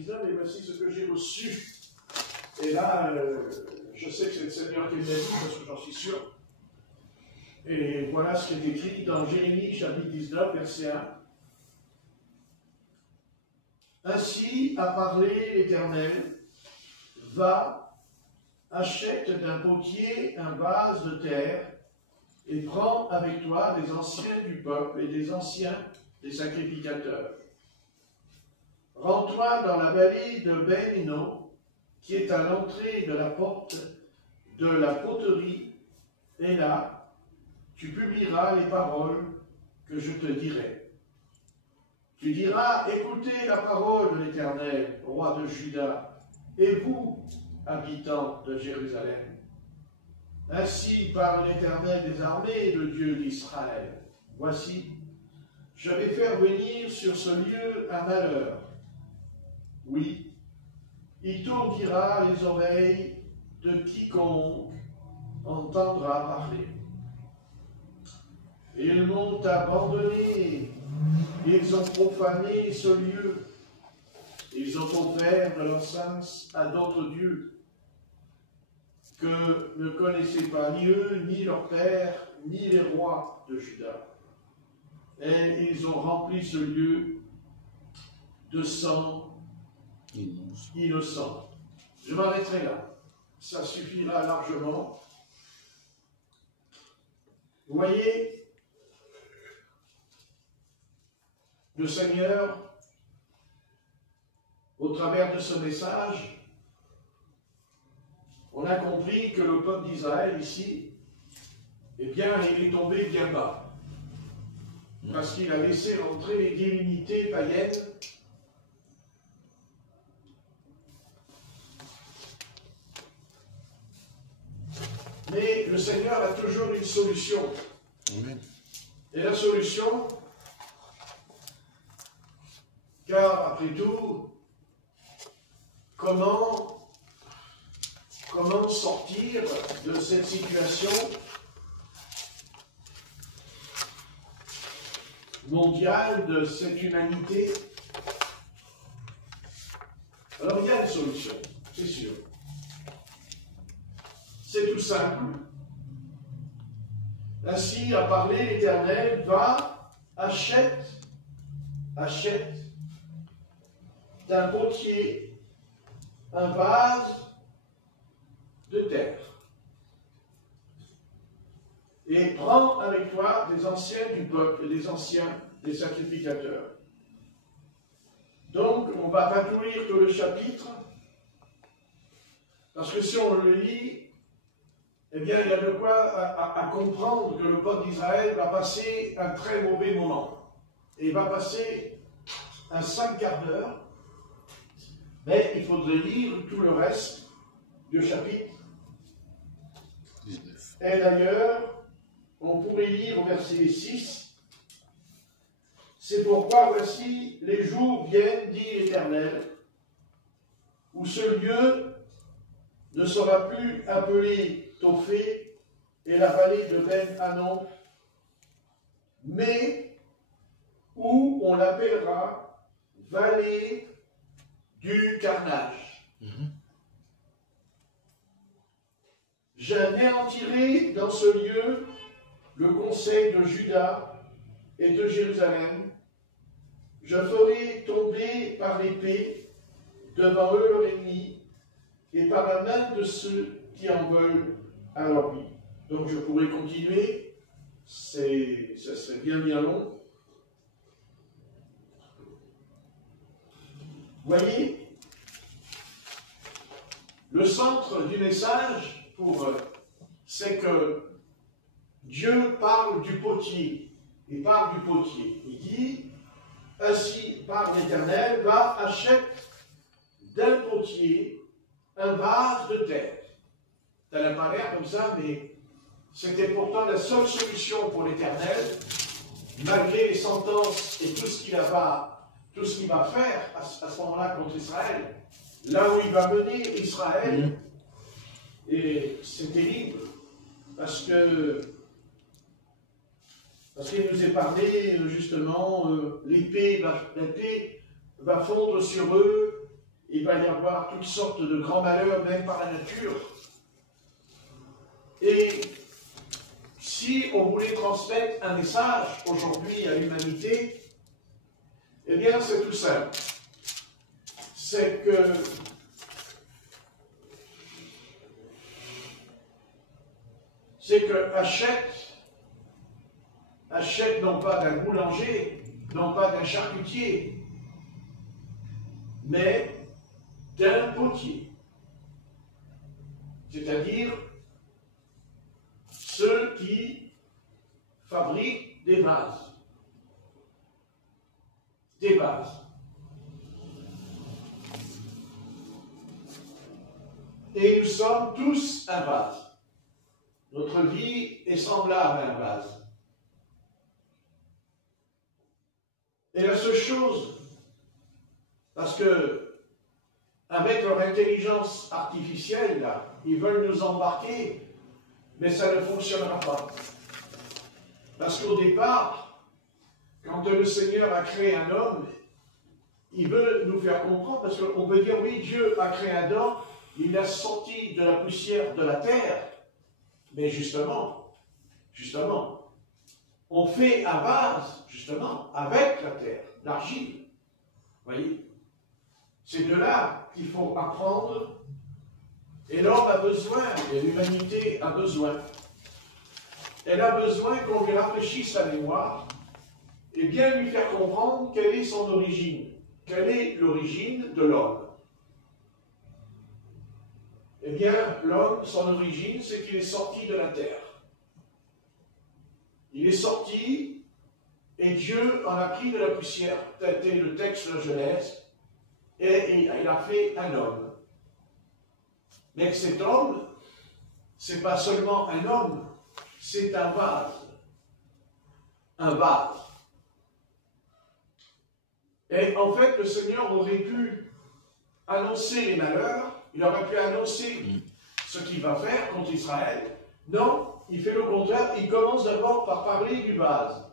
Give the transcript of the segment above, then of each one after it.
19, et voici ce que j'ai reçu. Et là, je sais que c'est le Seigneur qui me l'a dit, parce que j'en suis sûr. Et voilà ce qui est écrit dans Jérémie, chapitre 19, verset 1. Ainsi a parlé l'Éternel, va, achète d'un potier un vase de terre, et prends avec toi des anciens du peuple et des anciens des sacrificateurs. Rends-toi dans la vallée de Ben-Hinnom, qui est à l'entrée de la porte de la poterie, et là, tu publieras les paroles que je te dirai. Tu diras, écoutez la parole de l'Éternel, roi de Juda, et vous, habitants de Jérusalem. Ainsi parle l'Éternel des armées, le Dieu d'Israël. Voici, je vais faire venir sur ce lieu un malheur. Oui, il tourdira les oreilles de quiconque entendra parler. Ils m'ont abandonné, ils ont profané ce lieu, ils ont offert de l'encens à d'autres dieux, que ne connaissaient pas ni eux, ni leur père, ni les rois de Juda. Et ils ont rempli ce lieu de sang innocent. Je m'arrêterai là. Ça suffira largement. Vous voyez, le Seigneur, au travers de ce message, on a compris que le peuple d'Israël ici, eh bien, il est tombé bien bas. Parce qu'il a laissé rentrer les divinités païennes. Mais le Seigneur a toujours une solution. Amen. Et la solution, car après tout, comment sortir de cette situation mondiale, de cette humanité? Alors il y a une solution, c'est sûr. C'est tout simple. Ainsi a parlé l'Éternel, va, achète d'un potier un vase de terre. Et prends avec toi des anciens du peuple, des anciens des sacrificateurs. Donc, on ne va pas tout lire tout le chapitre, parce que si on le lit, eh bien, il y a de quoi à comprendre que le peuple d'Israël va passer un très mauvais moment. Et il va passer un 5 quarts d'heure, mais il faudrait lire tout le reste du chapitre 19. Et d'ailleurs, on pourrait lire au verset 6, c'est pourquoi voici les jours viennent, dit l'Éternel, où ce lieu ne sera plus appelé Tophé et la vallée de Ben-Hinnom, mais où on l'appellera vallée du carnage. J'anéantirai dans ce lieu le conseil de Juda et de Jérusalem. Je ferai tomber par l'épée devant eux leur ennemi et par la main de ceux qui en veulent à leur vie. Donc je pourrais continuer, ça serait bien long. Vous voyez, le centre du message, c'est que Dieu parle du potier. Il parle du potier. Il dit, ainsi parle l'Éternel, va, achète d'un potier un vase de terre. Ça n'a pas l'air comme ça, mais c'était pourtant la seule solution pour l'Éternel, malgré les sentences et tout ce qu'il va faire à ce moment-là contre Israël. Là où il va mener Israël, et c'est terrible, parce qu'il nous est parlé justement, l'épée va fondre sur eux, il va y avoir toutes sortes de grands malheurs, même par la nature. Et si on voulait transmettre un message aujourd'hui à l'humanité, eh bien c'est tout simple. C'est que achète non pas d'un boulanger, non pas d'un charcutier, mais d'un potier. C'est-à-dire ceux qui fabriquent des vases. Des vases. Et nous sommes tous un vase. Notre vie est semblable à un vase. Et la seule chose, parce que avec leur intelligence artificielle, là, ils veulent nous embarquer, mais ça ne fonctionnera pas. Parce qu'au départ, quand le Seigneur a créé un homme, il veut nous faire comprendre, parce qu'on peut dire, oui, Dieu a créé un homme, il l'a sorti de la poussière de la terre, mais justement, on fait un vase, justement, avec la terre, l'argile. Vous voyez? C'est de là qu'il faut apprendre. Et l'homme a besoin, et l'humanité a besoin. Elle a besoin qu'on lui rafraîchisse la mémoire et bien lui faire comprendre quelle est son origine. Quelle est l'origine de l'homme? Eh bien, l'homme, son origine, c'est qu'il est sorti de la terre. Il est sorti, et Dieu en a pris de la poussière, tel est le texte de Genèse, et il a fait un homme. Mais cet homme, c'est pas seulement un homme, c'est un vase. Un vase. Et en fait, le Seigneur aurait pu annoncer les malheurs, il aurait pu annoncer ce qu'il va faire contre Israël. Non, il fait le contraire, il commence d'abord par parler du vase.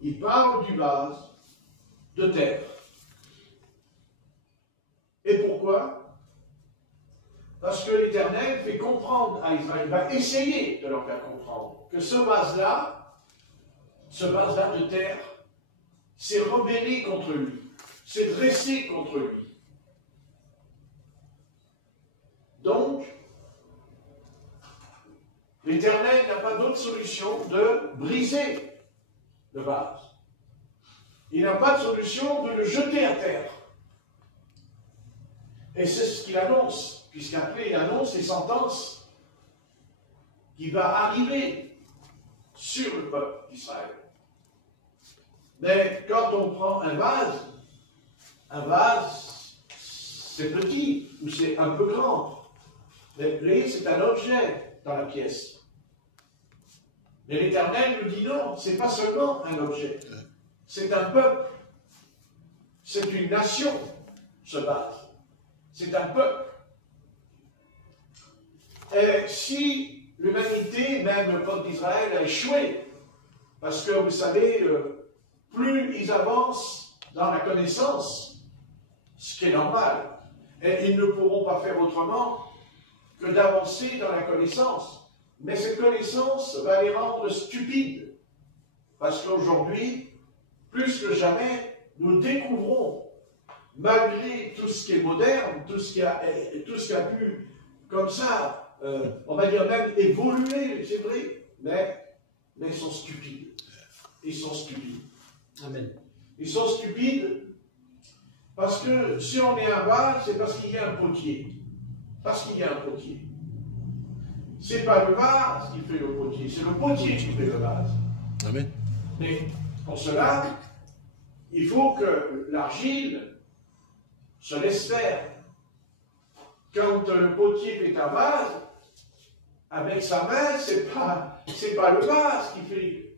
Il parle du vase de terre. Et pourquoi? Parce que l'Éternel fait comprendre à Israël, il va essayer de leur faire comprendre que ce vase-là de terre, s'est rebellé contre lui, s'est dressé contre lui. Donc, l'Éternel n'a pas d'autre solution de briser le vase. Il n'a pas de solution de le jeter à terre. Et c'est ce qu'il annonce, puisqu'après il annonce les sentences qui vont arriver sur le peuple d'Israël. Mais quand on prend un vase, c'est petit ou c'est un peu grand. Mais c'est un objet dans la pièce. Mais l'Éternel nous dit non, c'est pas seulement un objet, c'est un peuple, c'est une nation, ce vase. C'est un peuple. Et si l'humanité, même le peuple d'Israël, a échoué, parce que vous savez, plus ils avancent dans la connaissance, ce qui est normal, et ils ne pourront pas faire autrement que d'avancer dans la connaissance. Mais cette connaissance va les rendre stupides, parce qu'aujourd'hui, plus que jamais, nous découvrons, malgré tout ce qui est moderne, tout ce qui a pu, comme ça, on va dire même évoluer, les Hébreux, mais ils sont stupides. Ils sont stupides. Amen. Ils sont stupides parce que si on est un vase, c'est parce qu'il y a un potier. Parce qu'il y a un potier. C'est pas le vase qui fait le potier, c'est le potier qui fait le vase. Amen. Mais pour cela, il faut que l'argile se laisse faire. Quand le potier fait un vase, avec sa main, c'est pas le vase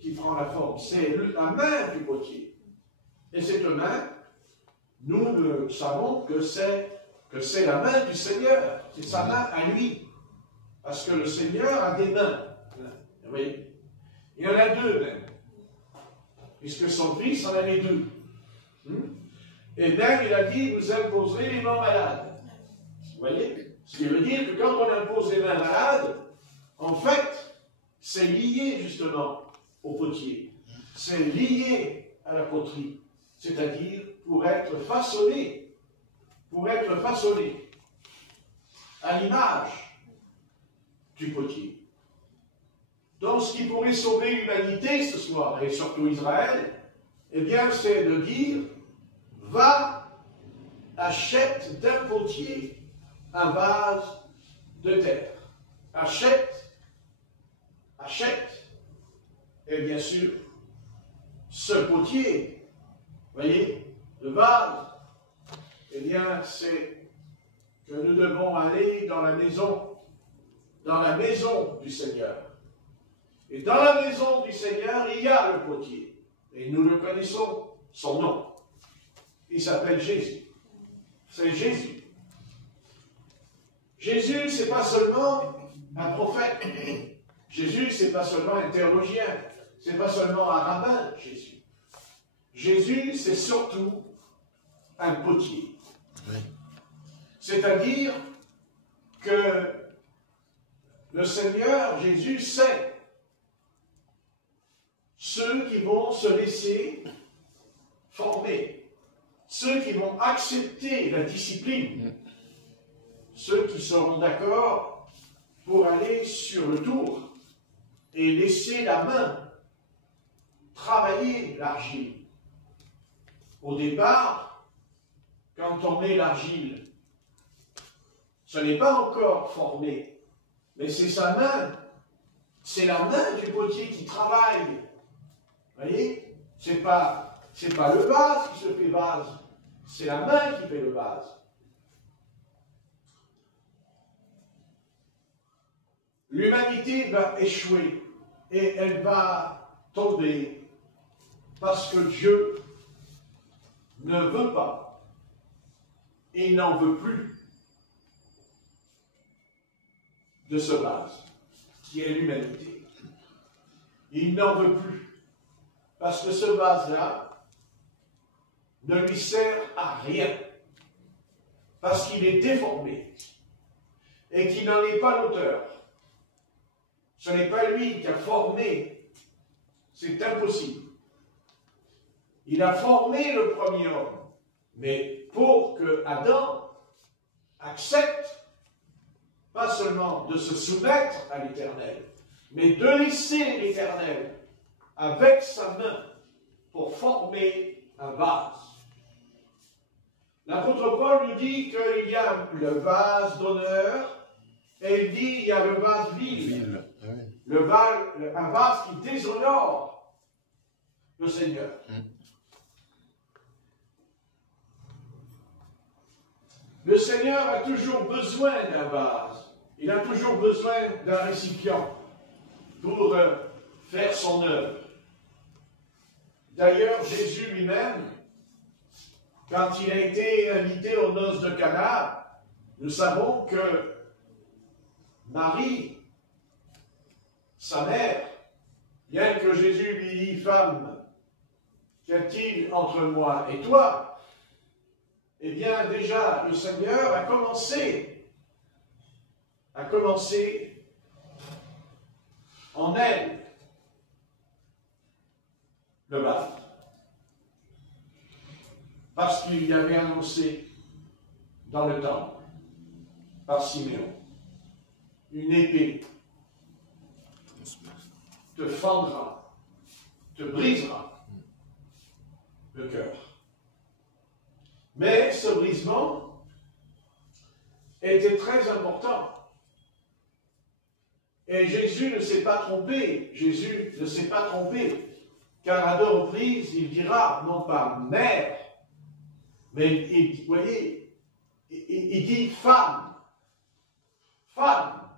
qui prend la forme, c'est la main du potier. Et cette main, nous savons que c'est la main du Seigneur, c'est sa main à lui. Parce que le Seigneur a des mains. Vous voyez? Il y en a deux même. Puisque son fils en avait deux. Et même, il a dit, vous imposerez les mains malades. Vous voyez? Ce qui veut dire que quand on impose les mains malades, en fait, c'est lié justement au potier. C'est lié à la poterie. C'est-à-dire pour être façonné à l'image du potier. Donc, ce qui pourrait sauver l'humanité ce soir, et surtout Israël, eh bien, c'est de dire, va, achète d'un potier un vase de terre. Achète, et bien sûr, ce potier, voyez, le vase, eh bien, c'est que nous devons aller dans la maison du Seigneur. Et dans la maison du Seigneur, il y a le potier. Et nous le connaissons, son nom. Il s'appelle Jésus. C'est Jésus. Jésus, ce n'est pas seulement un prophète. Jésus, ce n'est pas seulement un théologien. Ce n'est pas seulement un rabbin, Jésus. Jésus, c'est surtout un potier. Oui. C'est-à-dire que le Seigneur Jésus sait ceux qui vont se laisser former, ceux qui vont accepter la discipline, ceux qui seront d'accord pour aller sur le tour et laisser la main travailler l'argile. Au départ, quand on met l'argile, ce n'est pas encore formé, mais c'est sa main, c'est la main du potier qui travaille. Vous voyez? C'est pas le vase qui se fait vase, c'est la main qui fait le vase. L'humanité va échouer et elle va tomber parce que Dieu ne veut pas, il n'en veut plus de ce vase qui est l'humanité. Il n'en veut plus parce que ce vase-là ne lui sert à rien parce qu'il est déformé et qu'il n'en est pas l'auteur. Ce n'est pas lui qui a formé, c'est impossible. Il a formé le premier homme, mais pour que Adam accepte pas seulement de se soumettre à l'Éternel, mais de laisser l'Éternel avec sa main pour former un vase. L'apôtre Paul nous dit qu'il y a le vase d'honneur et il dit il y a le vase vil. Un vase qui déshonore le Seigneur. Le Seigneur a toujours besoin d'un vase. Il a toujours besoin d'un récipient pour faire son œuvre. D'ailleurs, Jésus lui-même, quand il a été invité aux noces de Cana, nous savons que Marie, sa mère, bien que Jésus lui dit, femme, qu'y a-t-il entre moi et toi? Eh bien, déjà, le Seigneur a commencé en elle le vase. Parce qu'il y avait annoncé dans le temple, par Siméon, une épée te fendra, te brisera le cœur. Mais ce brisement était très important. Et Jésus ne s'est pas trompé. Jésus ne s'est pas trompé. Car à 2 reprises, il dira, non pas mère, mais vous voyez, il dit femme. Femme.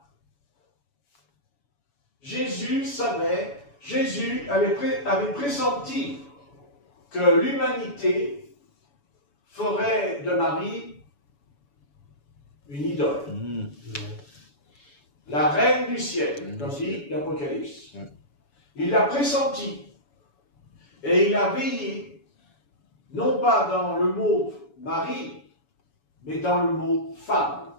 Jésus savait, Jésus avait pressenti que l'humanité ferait de Marie une idole. La reine du ciel, comme dit l'Apocalypse. Il l'a pressenti et il a veillé non pas dans le mot mari, mais dans le mot femme.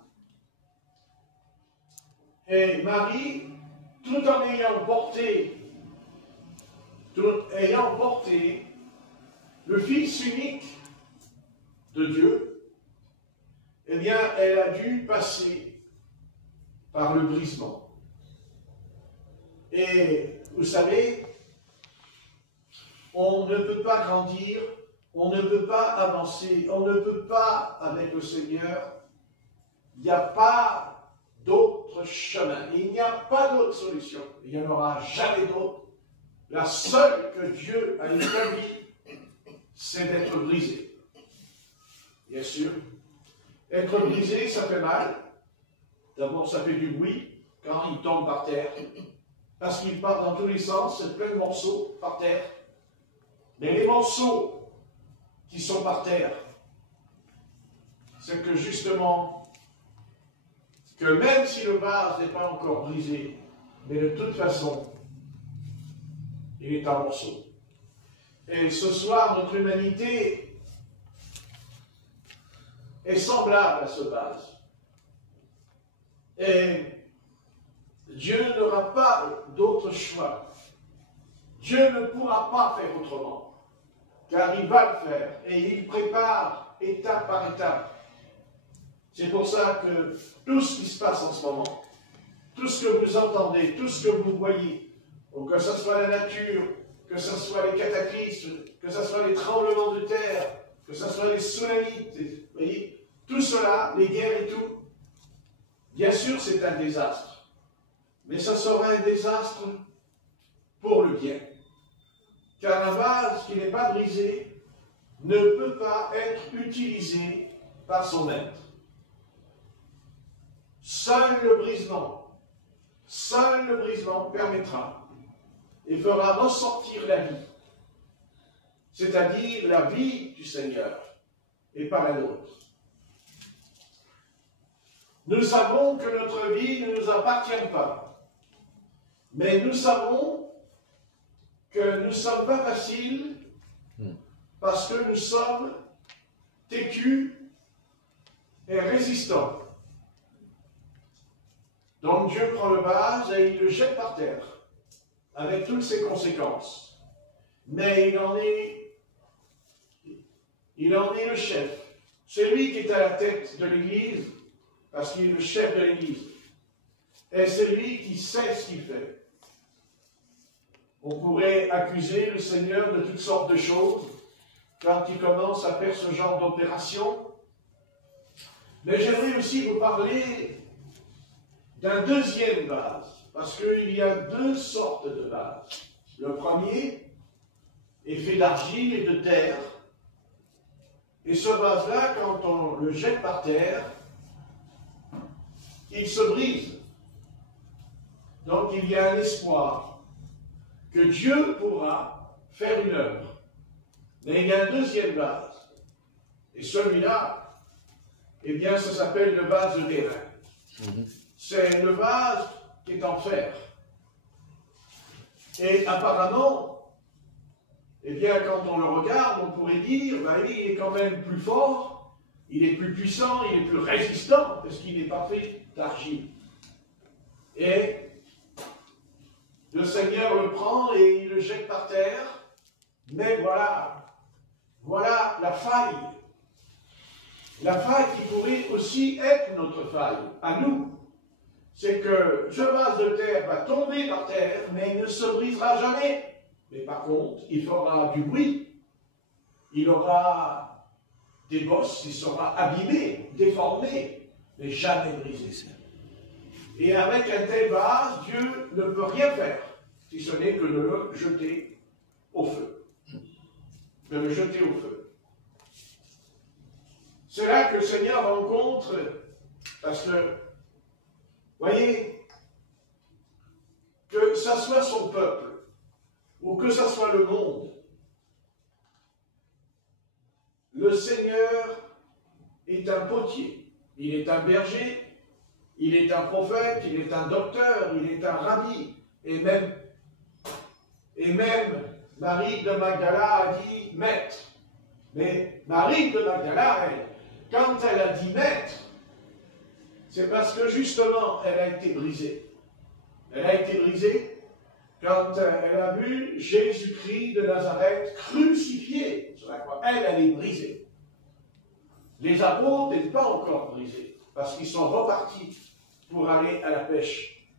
Et Marie, tout en ayant porté le Fils unique de Dieu, eh bien, elle a dû passer par le brisement. Et vous savez, on ne peut pas grandir, on ne peut pas avancer, on ne peut pas, avec le Seigneur, il n'y a pas d'autre chemin, il n'y a pas d'autre solution, il n'y en aura jamais d'autre. La seule que Dieu a établie, c'est d'être brisé. Bien sûr, être brisé, ça fait mal. D'abord, ça fait du bruit quand il tombe par terre, parce qu'il part dans tous les sens, c'est plein de morceaux par terre. Mais les morceaux qui sont par terre, c'est que justement, que même si le vase n'est pas encore brisé, mais de toute façon, il est en morceaux. Et ce soir, notre humanité est semblable à ce vase. Et Dieu n'aura pas d'autre choix. Dieu ne pourra pas faire autrement, car il va le faire, et il prépare étape par étape. C'est pour ça que tout ce qui se passe en ce moment, tout ce que vous entendez, tout ce que vous voyez, ou que ce soit la nature, que ce soit les cataclysmes, que ce soit les tremblements de terre, que ce soit les tsunamis, vous voyez, tout cela, les guerres et tout, bien sûr c'est un désastre, mais ça sera un désastre pour le bien. Car un vase qui n'est pas brisé ne peut pas être utilisé par son maître. Seul le brisement permettra et fera ressortir la vie, c'est-à-dire la vie du Seigneur et pas la nôtre. Nous savons que notre vie ne nous appartient pas, mais nous savons que nous ne sommes pas faciles parce que nous sommes têtus et résistants. Donc Dieu prend le vase et il le jette par terre, avec toutes ses conséquences. Mais il en est le chef. C'est lui qui est à la tête de l'Église, parce qu'il est le chef de l'Église. Et c'est lui qui sait ce qu'il fait. On pourrait accuser le Seigneur de toutes sortes de choses quand il commence à faire ce genre d'opération. Mais j'aimerais aussi vous parler d'un deuxième vase, parce qu'il y a deux sortes de vases. Le premier est fait d'argile et de terre, et ce vase-là, quand on le jette par terre, il se brise. Donc il y a un espoir que Dieu pourra faire une œuvre. Mais il y a un deuxième vase, et celui-là, eh bien, ça s'appelle le vase d'airain. C'est le vase qui est en fer. Et apparemment, eh bien, quand on le regarde, on pourrait dire, ben, il est quand même plus fort, il est plus puissant, il est plus résistant, parce qu'il n'est pas fait d'argile. Et le Seigneur le prend et il le jette par terre, mais voilà la faille. La faille qui pourrait aussi être notre faille, à nous. C'est que ce vase de terre va tomber par terre, mais il ne se brisera jamais. Mais par contre, il fera du bruit, il aura des bosses, il sera abîmé, déformé, mais jamais brisé. Et avec un tel vase, Dieu ne peut rien faire, si ce n'est que de le jeter au feu. De le jeter au feu. C'est là que le Seigneur rencontre, parce que, voyez, que ça soit son peuple, ou que ça soit le monde, le Seigneur est un potier, il est un berger, il est un prophète, il est un docteur, il est un rabbi, et même Marie de Magdala a dit maître. Mais Marie de Magdala, elle, quand elle a dit naître, c'est parce que justement, elle a été brisée. Elle a été brisée quand elle a vu Jésus-Christ de Nazareth crucifié sur la croix. Elle est brisée. Les apôtres n'étaient pas encore brisés, parce qu'ils sont repartis pour aller à la pêche.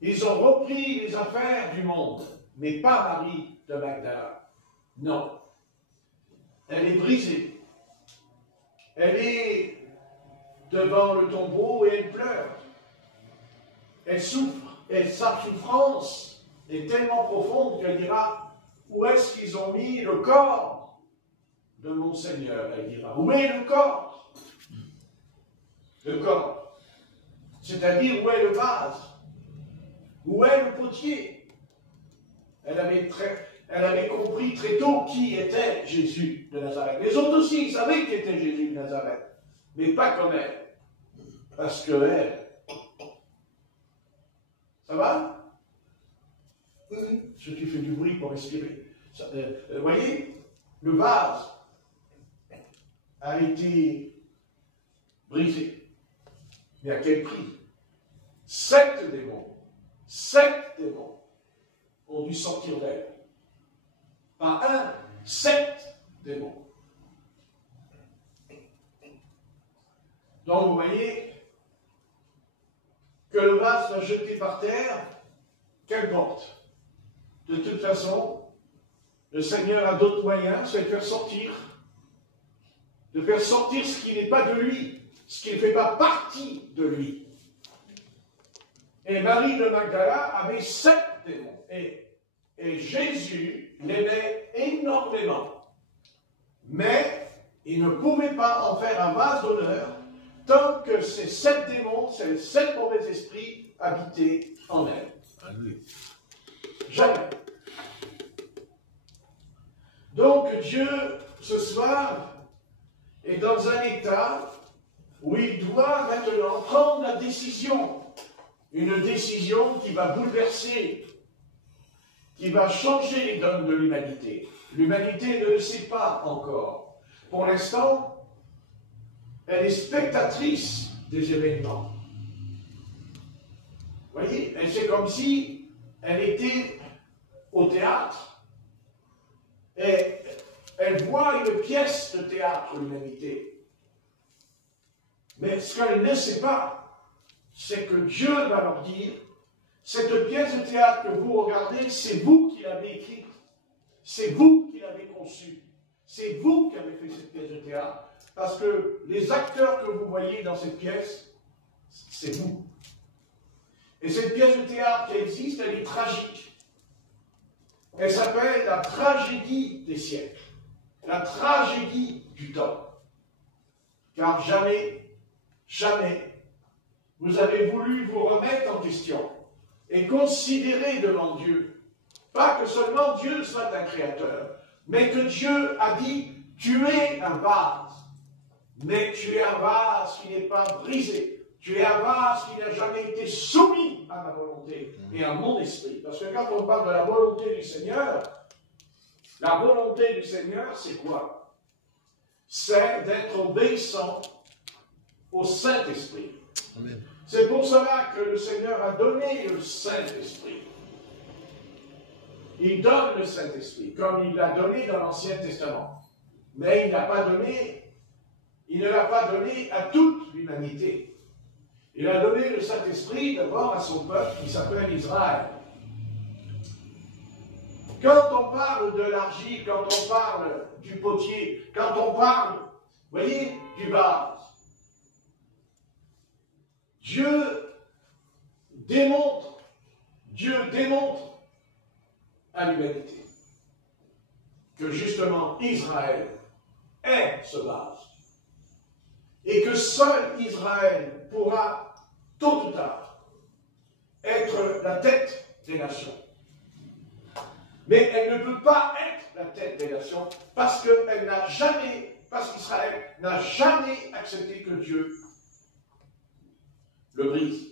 Ils ont repris les affaires du monde, mais pas Marie de Magdala. Non. Elle est brisée. Elle est devant le tombeau et elle pleure. Elle souffre. Et sa souffrance est tellement profonde qu'elle dira, où est-ce qu'ils ont mis le corps de mon Seigneur? Elle dira, où est le corps? Le corps. C'est-à-dire, où est le vase? Où est le potier? Elle avait compris très tôt qui était Jésus de Nazareth. Les autres aussi, ils savaient qui était Jésus de Nazareth. Mais pas comme elle. Parce que elle. Ça va? Oui. Je te fais du bruit pour respirer. Vous voyez, le vase a été brisé. Mais à quel prix? 7 démons ont dû sortir d'elle. Pas 1, 7 démons. Donc vous voyez que le vase soit jeté par terre, qu'importe. De toute façon, le Seigneur a d'autres moyens, c'est de faire sortir ce qui n'est pas de lui, ce qui ne fait pas partie de lui. Et Marie de Magdala avait 7 démons. Et Jésus l'aimait énormément. Mais il ne pouvait pas en faire un vase d'honneur tant que ces 7 démons, ces 7 mauvais esprits habitaient en elle. Jamais. Donc Dieu, ce soir, est dans un état où il doit maintenant prendre la décision. Une décision qui va bouleverser, qui va changer les donnes de l'humanité. L'humanité ne le sait pas encore. Pour l'instant, elle est spectatrice des événements. Vous voyez, c'est comme si elle était au théâtre et elle voit une pièce de théâtre, l'humanité. Mais ce qu'elle ne sait pas, c'est que Dieu va leur dire, cette pièce de théâtre que vous regardez, c'est vous qui l'avez écrite, c'est vous qui l'avez conçue, c'est vous qui avez fait cette pièce de théâtre, parce que les acteurs que vous voyez dans cette pièce, c'est vous. Et cette pièce de théâtre qui existe, elle est tragique. Elle s'appelle la tragédie des siècles, la tragédie du temps. Car jamais, vous avez voulu vous remettre en question et considérer devant Dieu, pas que seulement Dieu soit un créateur, mais que Dieu a dit, tu es un vase, mais tu es un vase qui n'est pas brisé, tu es un vase qui n'a jamais été soumis à ma volonté et à mon esprit. Parce que quand on parle de la volonté du Seigneur, c'est quoi? C'est d'être obéissant au Saint-Esprit. C'est pour cela que le Seigneur a donné le Saint-Esprit. Il donne le Saint-Esprit, comme il l'a donné dans l'Ancien Testament. Mais il ne l'a pas donné à toute l'humanité. Il a donné le Saint-Esprit d'abord à son peuple qui s'appelle Israël. Quand on parle de l'argile, quand on parle du potier, quand on parle, vous voyez, du vase, Dieu démontre à l'humanité que justement Israël est ce vase et que seul Israël pourra, tôt ou tard, être la tête des nations. Mais elle ne peut pas être la tête des nations parce qu'Israël n'a jamais accepté que Dieu le brise.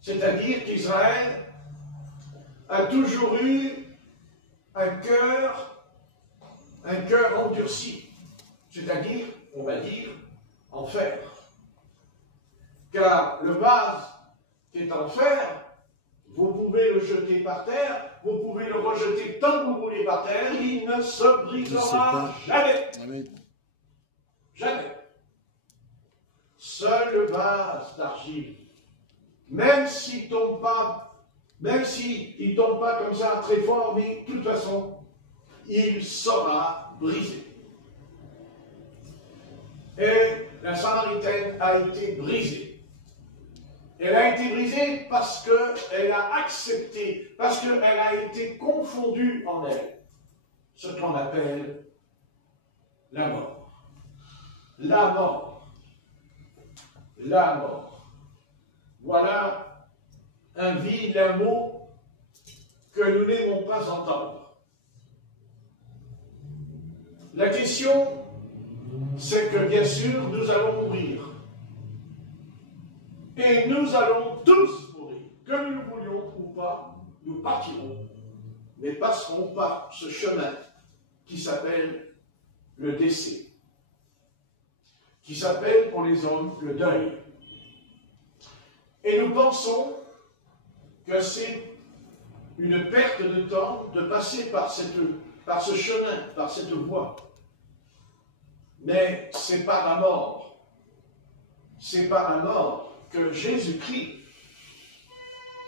C'est-à-dire qu'Israël a toujours eu un cœur un cœur endurci, c'est-à-dire, on va dire, en fer. Car le vase qui est en fer, vous pouvez le jeter par terre, vous pouvez le rejeter tant que vous voulez par terre, il ne se brisera jamais. Amen. Jamais. Seul le vase d'argile, même s'il ne tombe pas, comme ça très fort, mais de toute façon, il sera brisé. Et la Samaritaine a été brisée. Elle a été brisée parce qu'elle a accepté, parce qu'elle a été confondue en elle, ce qu'on appelle la mort. La mort. La mort. Voilà un vilain mot que nous n'aimons pas entendre. La question, c'est que bien sûr, nous allons mourir. Et nous allons tous mourir. Que nous le voulions ou pas, nous partirons. Mais passerons par ce chemin qui s'appelle le décès. Qui s'appelle pour les hommes le deuil. Et nous pensons que c'est une perte de temps de passer par ce chemin, par cette voie. Mais c'est par la mort. C'est par la mort que Jésus-Christ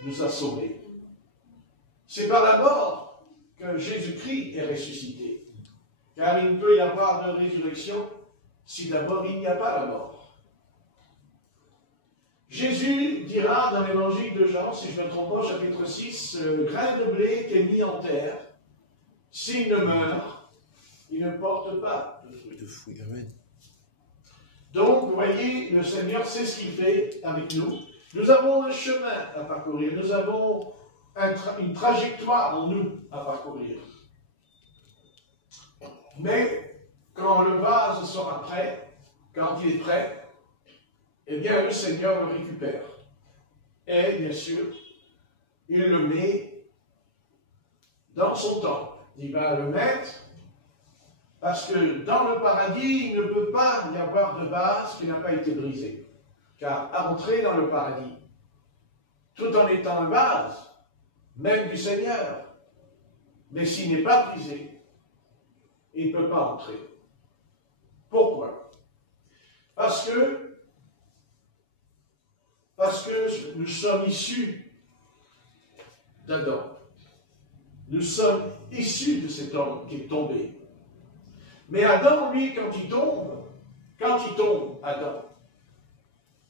nous a sauvés. C'est par la mort que Jésus-Christ est ressuscité. Car il ne peut y avoir de résurrection si d'abord il n'y a pas la mort. Jésus dira dans l'évangile de Jean, si je ne me trompe pas, chapitre 6, le grain de blé qui est mis en terre, s'il ne meurt, il ne porte pas de fruits. Amen. Donc, vous voyez, le Seigneur sait ce qu'il fait avec nous. Nous avons un chemin à parcourir, nous avons une trajectoire en nous à parcourir. Mais, quand le vase sera prêt, quand il est prêt, eh bien, le Seigneur le récupère. Et, bien sûr, il le met dans son temple. Il va le mettre. Parce que dans le paradis, il ne peut pas y avoir de vase qui n'a pas été brisé. Car à entrer dans le paradis, tout en étant un vase, même du Seigneur, mais s'il n'est pas brisé, il ne peut pas entrer. Pourquoi? Parce que nous sommes issus d'Adam. Nous sommes issus de cet homme qui est tombé. Mais Adam, lui, quand il tombe, Adam,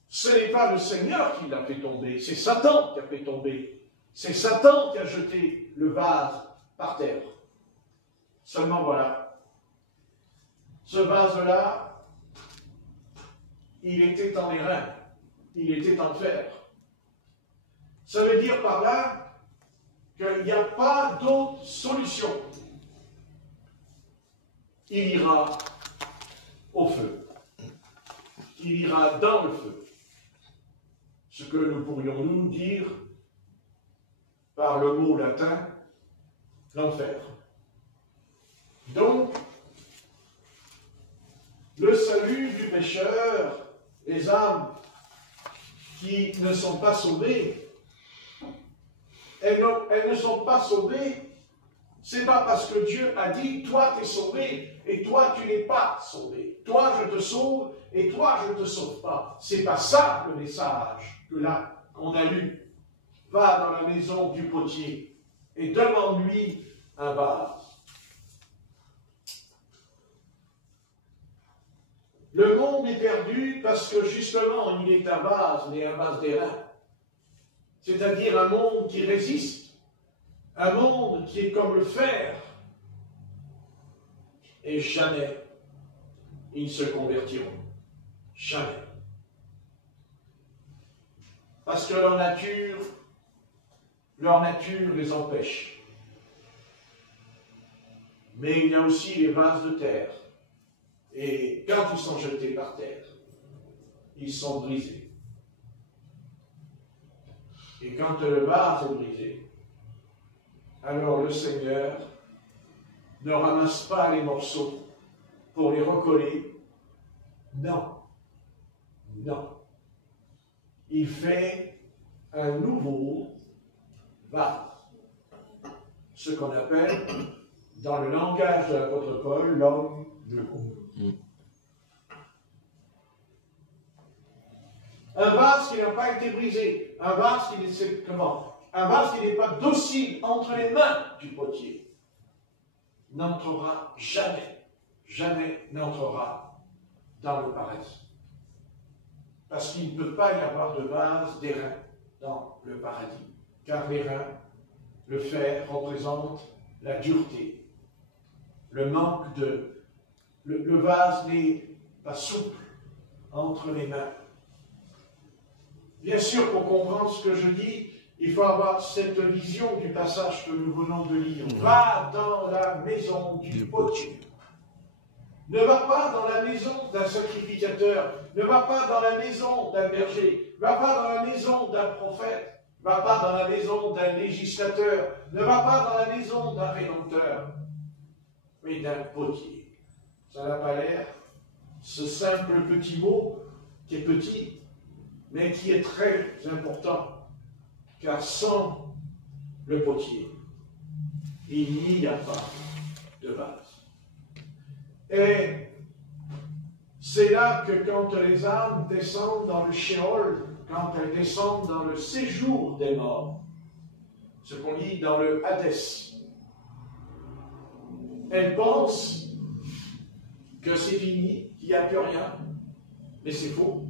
ce n'est pas le Seigneur qui l'a fait tomber, c'est Satan qui a fait tomber. C'est Satan qui a jeté le vase par terre. Seulement voilà, ce vase-là, il était en airain, il était en fer. Ça veut dire par là qu'il n'y a pas d'autre solution. Il ira au feu. Il ira dans le feu. Ce que nous pourrions nous dire par le mot latin, l'enfer. Donc, le salut du pécheur, les âmes qui ne sont pas sauvées, elles ne sont pas sauvées. C'est pas parce que Dieu a dit, toi tu es sauvé, et toi tu n'es pas sauvé. Toi je te sauve, et toi je ne te sauve pas. C'est pas ça le message qu'on a lu. Va dans la maison du potier, et demande-lui un vase. Le monde est perdu parce que justement il est un vase, mais un vase d'airain. C'est-à-dire un monde qui résiste. Un monde qui est comme le fer, et jamais ils ne se convertiront. Jamais. Parce que leur nature les empêche. Mais il y a aussi les vases de terre. Et quand ils sont jetés par terre, ils sont brisés. Et quand le vase est brisé, alors le Seigneur ne ramasse pas les morceaux pour les recoller. Non. Non. Il fait un nouveau vase. Ce qu'on appelle, dans le langage de l'apôtre Paul, l'homme nouveau. Un vase qui n'a pas été brisé, un vase qui n'est pas docile entre les mains du potier, n'entrera jamais n'entrera dans le paradis. Parce qu'il ne peut pas y avoir de vase d'airain dans le paradis, car l'airain, le fer, représente la dureté, le manque de... Le vase n'est pas souple entre les mains. Bien sûr, pour comprendre ce que je dis, il faut avoir cette vision du passage que nous venons de lire. Va dans la maison du potier. Ne va pas dans la maison d'un sacrificateur. Ne va pas dans la maison d'un berger. Ne va pas dans la maison d'un prophète. Ne va pas dans la maison d'un législateur. Ne va pas dans la maison d'un rédempteur. Mais d'un potier. Ça n'a pas l'air, ce simple petit mot qui est petit, mais qui est très important, car sans le potier, il n'y a pas de vase. Et c'est là que quand les âmes descendent dans le Sheol, quand elles descendent dans le séjour des morts, ce qu'on lit dans le Hadès, elles pensent que c'est fini, qu'il n'y a plus rien, mais c'est faux.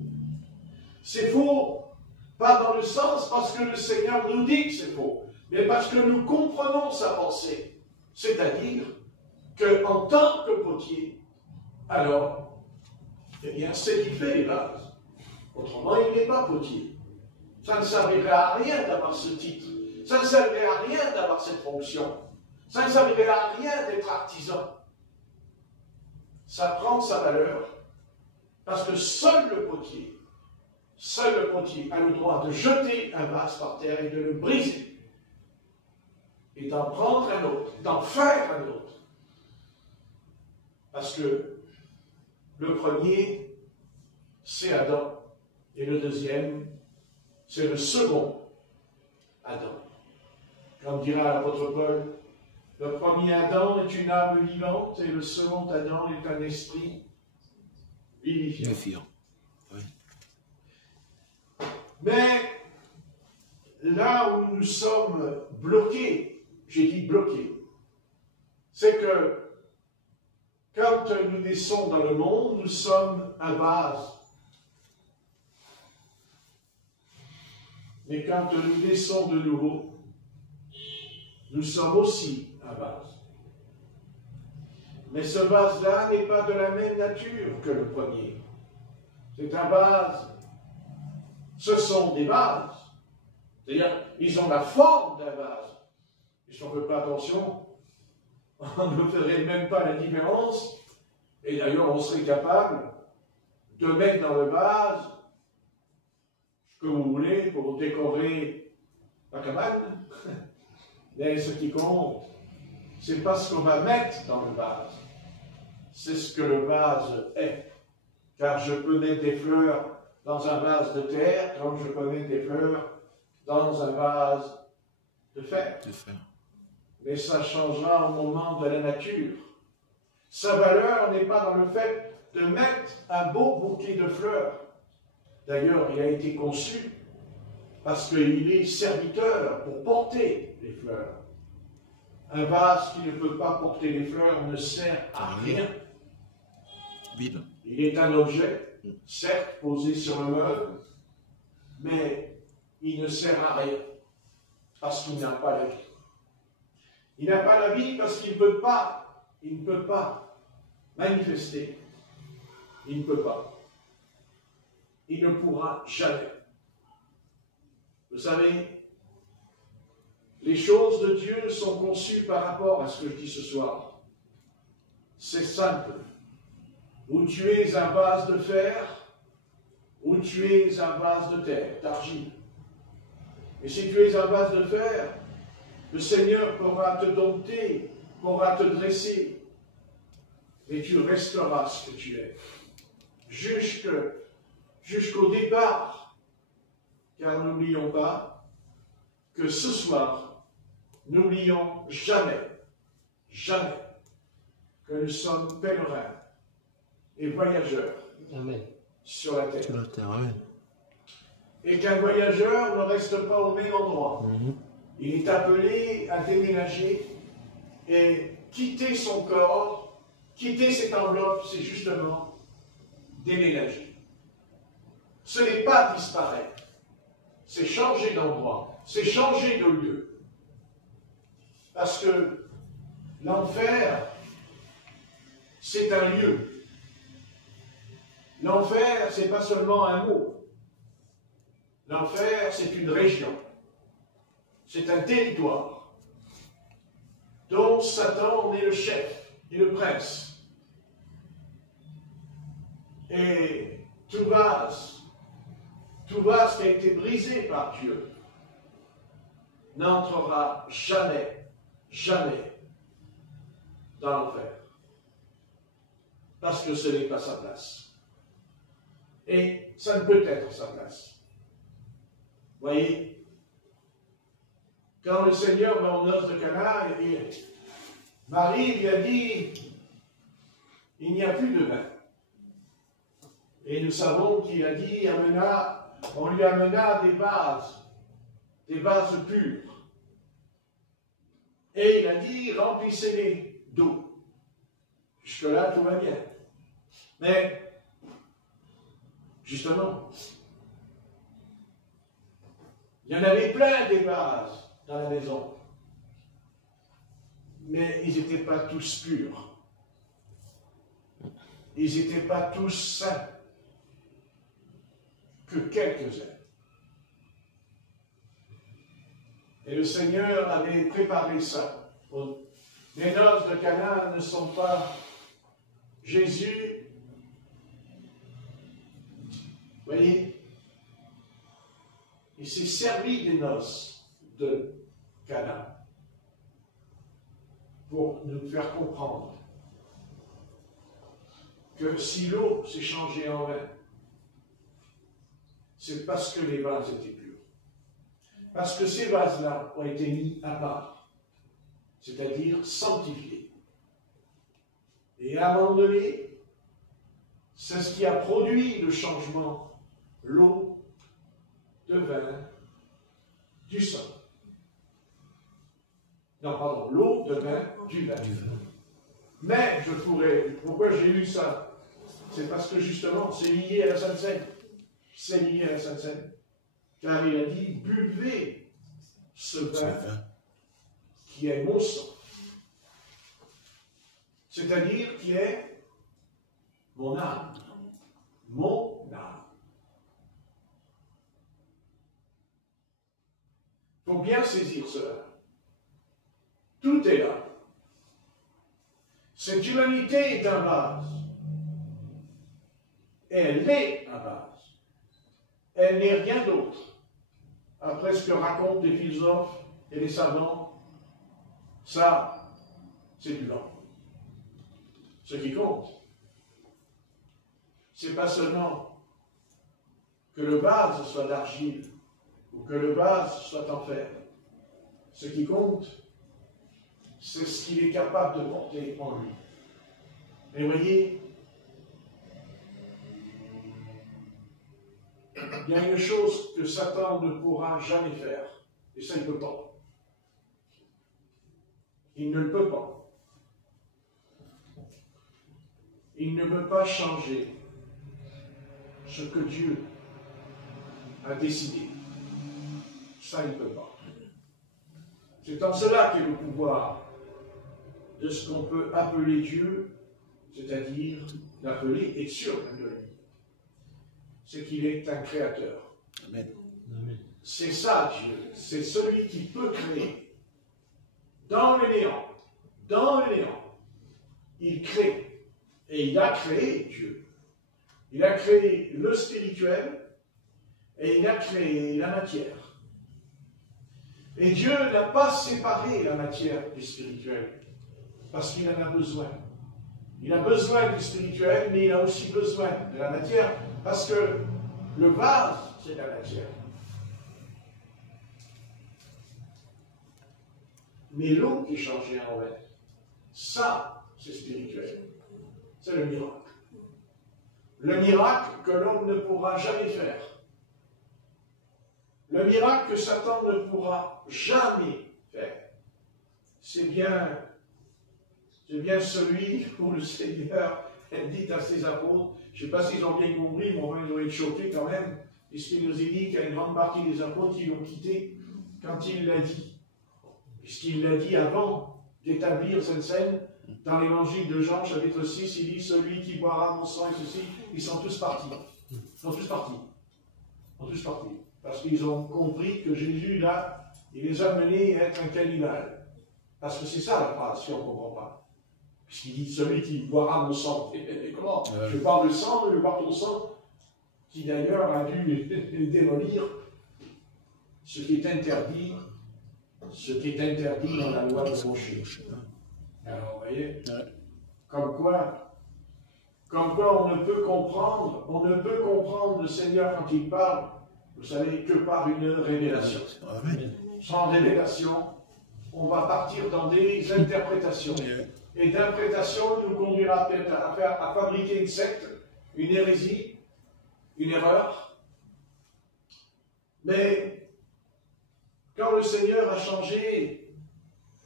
C'est faux, pas dans le sens parce que le Seigneur nous dit que c'est faux, mais parce que nous comprenons sa pensée. C'est-à-dire qu'en tant que potier, alors, eh bien, c'est qu'il fait les bases. Autrement, il n'est pas potier. Ça ne servirait à rien d'avoir ce titre. Ça ne servirait à rien d'avoir cette fonction. Ça ne servirait à rien d'être artisan. Ça prend sa valeur parce que seul le potier a le droit de jeter un vase par terre et de le briser, et d'en prendre un autre, d'en faire un autre. Parce que le premier, c'est Adam, et le deuxième, c'est le second Adam. Comme dira l'apôtre Paul, le premier Adam est une âme vivante, et le second Adam est un esprit vivifiant. Mais là où nous sommes bloqués, j'ai dit bloqués, c'est que quand nous naissons dans le monde, nous sommes un vase. Mais quand nous naissons de nouveau, nous sommes aussi un vase. Mais ce vase-là n'est pas de la même nature que le premier. C'est un vase. Ce sont des vases. C'est-à-dire, ils ont la forme d'un vase. Et si on ne fait pas attention, on ne ferait même pas la différence. Et d'ailleurs, on serait capable de mettre dans le vase ce que vous voulez pour décorer la cabane. Mais ce qui compte, ce n'est pas ce qu'on va mettre dans le vase. C'est ce que le vase est. Car je peux mettre des fleurs dans un vase de terre, comme je peux mettre des fleurs dans un vase de fer. Mais ça changera au moment de la nature. Sa valeur n'est pas dans le fait de mettre un beau bouquet de fleurs. D'ailleurs, il a été conçu parce qu'il est serviteur pour porter les fleurs. Un vase qui ne peut pas porter les fleurs ne sert à rien. Il est un objet, certes posé sur un meuble, mais il ne sert à rien parce qu'il n'a pas la vie. Il n'a pas la vie parce qu'il ne peut pas manifester. Il ne peut pas. Il ne pourra jamais. Vous savez, les choses de Dieu sont conçues par rapport à ce que je dis ce soir. C'est simple. Ou tu es un vase de fer, ou tu es un vase de terre, d'argile. Et si tu es un vase de fer, le Seigneur pourra te dompter pourra te dresser, et tu resteras ce que tu es. Jusqu'au départ, car n'oublions pas que ce soir, n'oublions jamais, jamais, que nous sommes pèlerins et voyageurs Amen. sur la terre. Sur la terre, amen. Et qu'un voyageur ne reste pas au même endroit. Il est appelé à déménager et quitter son corps, quitter cette enveloppe, c'est justement déménager. Ce n'est pas disparaître, c'est changer d'endroit, c'est changer de lieu. Parce que l'enfer, c'est un lieu. L'enfer, c'est pas seulement un mot. L'enfer, c'est une région. C'est un territoire dont Satan est le chef et le prince. Et tout vase qui a été brisé par Dieu n'entrera jamais, jamais dans l'enfer. Parce que ce n'est pas sa place. Et ça ne peut être sa place. Voyez, quand le Seigneur va aux noces de Cana, Marie lui a dit, il n'y a plus de vin. Et nous savons qu'il a dit, on lui amena des vases purs. Et il a dit, remplissez-les d'eau. Jusque-là, tout va bien. Mais, justement, il y en avait plein des vases dans la maison. Mais ils n'étaient pas tous purs. Ils n'étaient pas tous saints. Que quelques-uns. Et le Seigneur avait préparé ça. Les noces de Cana ne sont pas Jésus. Vous voyez, il s'est servi des noces de Cana pour nous faire comprendre que si l'eau s'est changée en vin, c'est parce que les vases étaient purs. Parce que ces vases-là ont été mis à part, c'est-à-dire sanctifiés. Et à un moment donné, c'est ce qui a produit le changement, l'eau, de vin, du sang. Non, pardon, l'eau, de vin, du vin. Mais, pourquoi j'ai lu ça? C'est parce que justement, c'est lié à la Sainte Seine. C'est lié à la Sainte Seine. Car il a dit, buvez ce vin qui est mon sang. C'est-à-dire qui est mon âme. Mon âme. Il faut bien saisir cela. Tout est là. Cette humanité est un vase. Et elle est un vase. Elle n'est rien d'autre. Après ce que racontent les philosophes et les savants, ça, c'est du vent. Ce qui compte, c'est pas seulement que le vase soit d'argile ou que le vase soit en fer. Ce qui compte, c'est ce qu'il est capable de porter en lui. Mais voyez, il y a une chose que Satan ne pourra jamais faire, et ça il ne peut pas. Il ne le peut pas. Il ne peut pas changer ce que Dieu a décidé. Ça il ne peut pas. C'est en cela qu'est le pouvoir de ce qu'on peut appeler Dieu, c'est-à-dire l'appeler et sûr de lui. C'est qu'il est un créateur. Amen. C'est ça Dieu, c'est celui qui peut créer. Dans le néant, il crée. Et il a créé Dieu. Il a créé le spirituel et il a créé la matière. Et Dieu n'a pas séparé la matière du spirituel. parce qu'il en a besoin. Il a besoin du spirituel, mais il a aussi besoin de la matière, parce que le vase, c'est la matière. Mais l'eau qui est changée en vin, ça, c'est spirituel. C'est le miracle. Le miracle que l'homme ne pourra jamais faire. Le miracle que Satan ne pourra jamais faire. C'est bien celui où le Seigneur dit à ses apôtres, je ne sais pas s'ils ont bien compris, mais ils doivent être choqués quand même, puisqu'il nous a dit qu'il y a une grande partie des apôtres qui l'ont quitté quand il l'a dit. Puisqu'il l'a dit avant d'établir cette scène, dans l'évangile de Jean, chapitre 6, il dit, celui qui boira mon sang et ceci, ils sont tous partis. Ils sont tous partis. Ils sont tous partis. Parce qu'ils ont compris que Jésus, là, il les a menés à être un cannibale. Parce que c'est ça la phrase, si on ne comprend pas. Puisqu'il dit, celui qui boira mon sang. Et comment je parle de sang, je parle ton sang, qui d'ailleurs a dû démolir ce qui est interdit dans la loi de Moshe. Alors, vous voyez, comme quoi on ne peut comprendre le Seigneur quand il parle, vous savez, que par une révélation. Sans révélation, on va partir dans des interprétations. Et d'interprétation nous conduira peut-être à fabriquer une secte, une hérésie, une erreur. Mais quand le Seigneur a changé,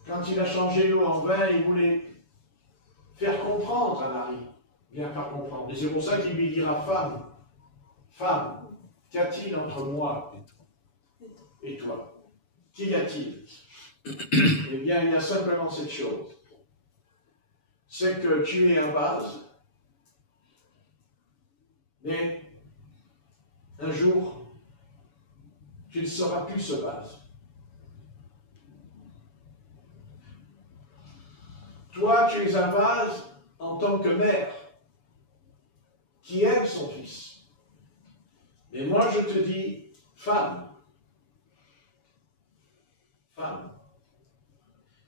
quand il a changé l'eau en vin, il voulait faire comprendre à Marie, bien faire comprendre. Et c'est pour ça qu'il lui dira, femme, qu'y a-t-il entre moi et toi? Qu'y a-t-il? Eh bien, il y a simplement cette chose. C'est que tu es un vase, mais un jour, tu ne seras plus ce vase. Toi, tu es un vase en tant que mère qui aime son fils. Et moi, je te dis, femme.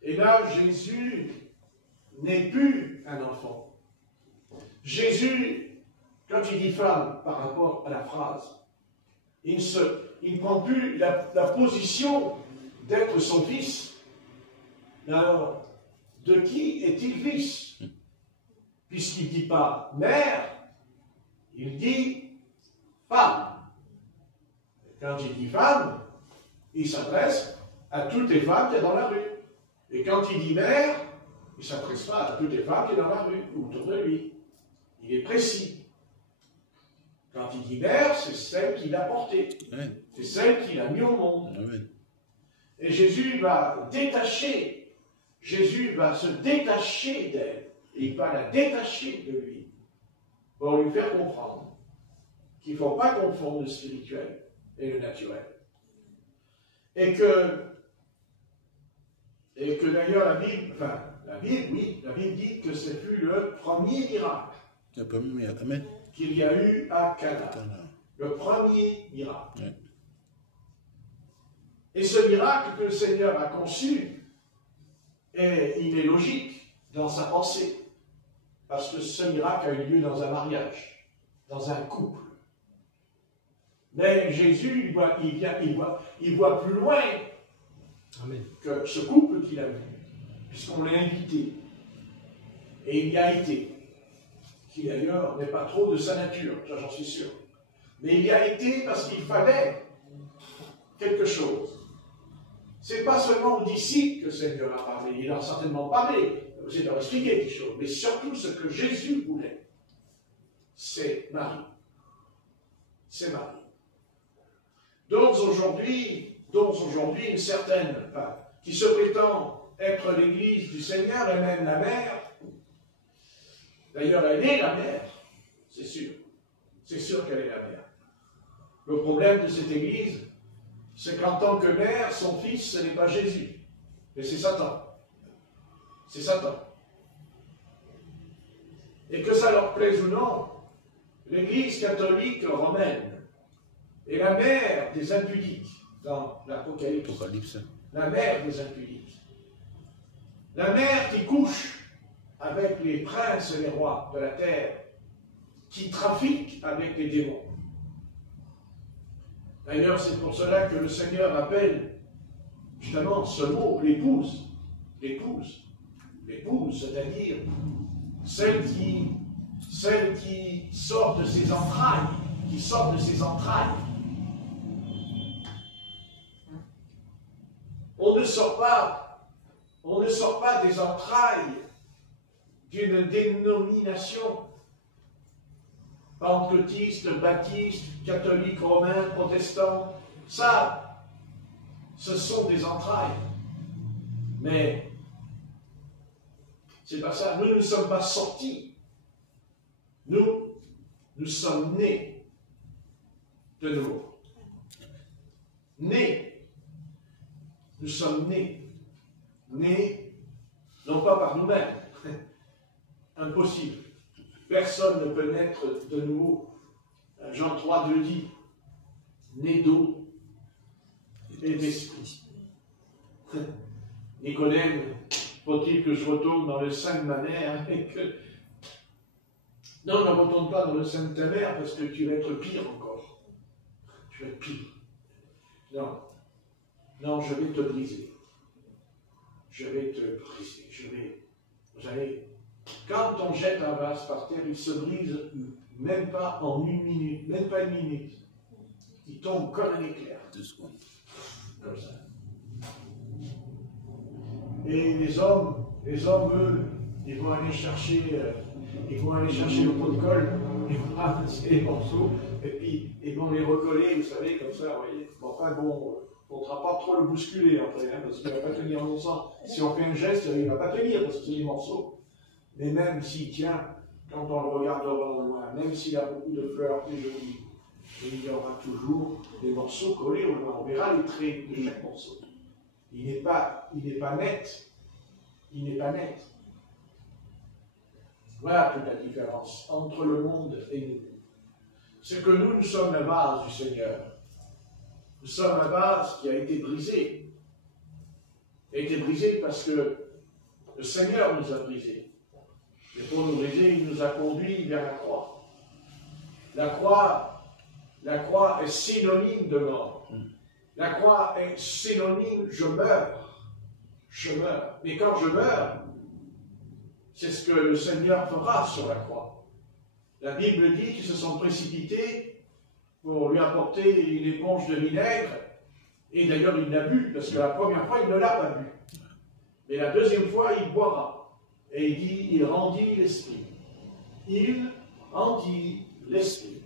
Et là, Jésus n'est plus un enfant. Jésus, quand il dit femme par rapport à la phrase, il ne prend plus la position d'être son fils. Alors, de qui est-il fils? Puisqu'il ne dit pas mère, il dit femme. Et quand il dit femme, il s'adresse à toutes les femmes qui sont dans la rue. Et quand il dit mère, il ne s'adresse pas à toutes les femmes qui sont dans la rue, ou autour de lui. Il est précis. Quand il dit mère, c'est celle qu'il a portée. Ouais. C'est celle qu'il a mis au monde. Ouais. Et Jésus va se détacher d'elle. Et il va la détacher de lui. Pour lui faire comprendre qu'il ne faut pas confondre le spirituel et le naturel. Et que d'ailleurs la Bible dit que ce fut le premier miracle qu'il y a eu à Cana. Le premier miracle. Ouais. Et ce miracle que le Seigneur a conçu, il est logique dans sa pensée. Parce que ce miracle a eu lieu dans un mariage, dans un couple. Mais Jésus, il voit plus loin Amen. Que ce couple qu'il a vu, puisqu'on l'a invité. Et il y a été, qui d'ailleurs n'est pas trop de sa nature, ça j'en suis sûr. Mais il y a été parce qu'il fallait quelque chose. C'est pas seulement aux disciples que le Seigneur a parlé, il a certainement parlé, c'est leur expliquer quelque chose, mais surtout ce que Jésus voulait, c'est Marie. C'est Marie. Dont aujourd'hui une certaine, qui se prétend être l'Église du Seigneur, et même la mère, d'ailleurs elle est la mère, c'est sûr qu'elle est la mère. Le problème de cette Église, c'est qu'en tant que mère, son fils, ce n'est pas Jésus, mais c'est Satan. C'est Satan. Et que ça leur plaise ou non, l'Église catholique romaine est la mère des impudiques dans l'Apocalypse. La mère des impudiques. La mère qui couche avec les princes et les rois de la terre qui trafiquent avec les démons. D'ailleurs, c'est pour cela que le Seigneur appelle justement ce mot l'épouse. L'épouse. L'épouse, c'est-à-dire celle qui sort de ses entrailles, qui sort de ses entrailles. On ne sort pas des entrailles d'une dénomination pentecôtiste, baptiste, catholique, romain, protestant. Ça, ce sont des entrailles. Mais c'est pas ça. Nous ne sommes pas sortis. Nous sommes nés de nouveau. Nés. Nous sommes nés. Nés, non pas par nous-mêmes. Impossible. Personne ne peut naître de nouveau. Jean 3 le dit. Né d'eau et d'esprit. Nicodème, faut-il que je retourne dans le sein de ma mère et que... Non, ne retourne pas dans le sein de ta mère parce que tu vas être pire encore. Tu vas être pire. Non. Non, je vais te briser. Je vais te briser. Vous savez, quand on jette un vase par terre, il se brise même pas en une minute, même pas une minute. Il tombe comme un éclair. 2 secondes. Comme ça. Et les hommes, eux, ils vont aller chercher le pot de colle, ils vont ramasser les morceaux, et puis ils vont les recoller, vous savez, comme ça, vous voyez. Bon, enfin bon, on ne va pas trop le bousculer après, hein, parce qu'il ne va pas tenir longtemps. Si on fait un geste, il ne va pas tenir, parce que c'est des morceaux. Mais même s'il tient, quand on le regardera au loin, même s'il a beaucoup de fleurs plus jolies, il y aura toujours des morceaux collés au loin. On verra les traits de chaque morceau. Il n'est pas net. Il n'est pas net. Voilà toute la différence entre le monde et nous. C'est que nous sommes la base du Seigneur. Nous sommes la base qui a été brisée. Elle a été brisée parce que le Seigneur nous a brisés. Et pour nous briser, il nous a conduits vers la croix. La croix est synonyme de mort. La croix est synonyme, je meurs. Je meurs. Mais quand je meurs, c'est ce que le Seigneur fera sur la croix. La Bible dit qu'ils se sont précipités pour lui apporter une éponge de vinaigre. Et d'ailleurs, il l'a bu, parce que la première fois, il ne l'a pas bu. Mais la deuxième fois, il boira. Et il dit, il rendit l'esprit. Il rendit l'esprit.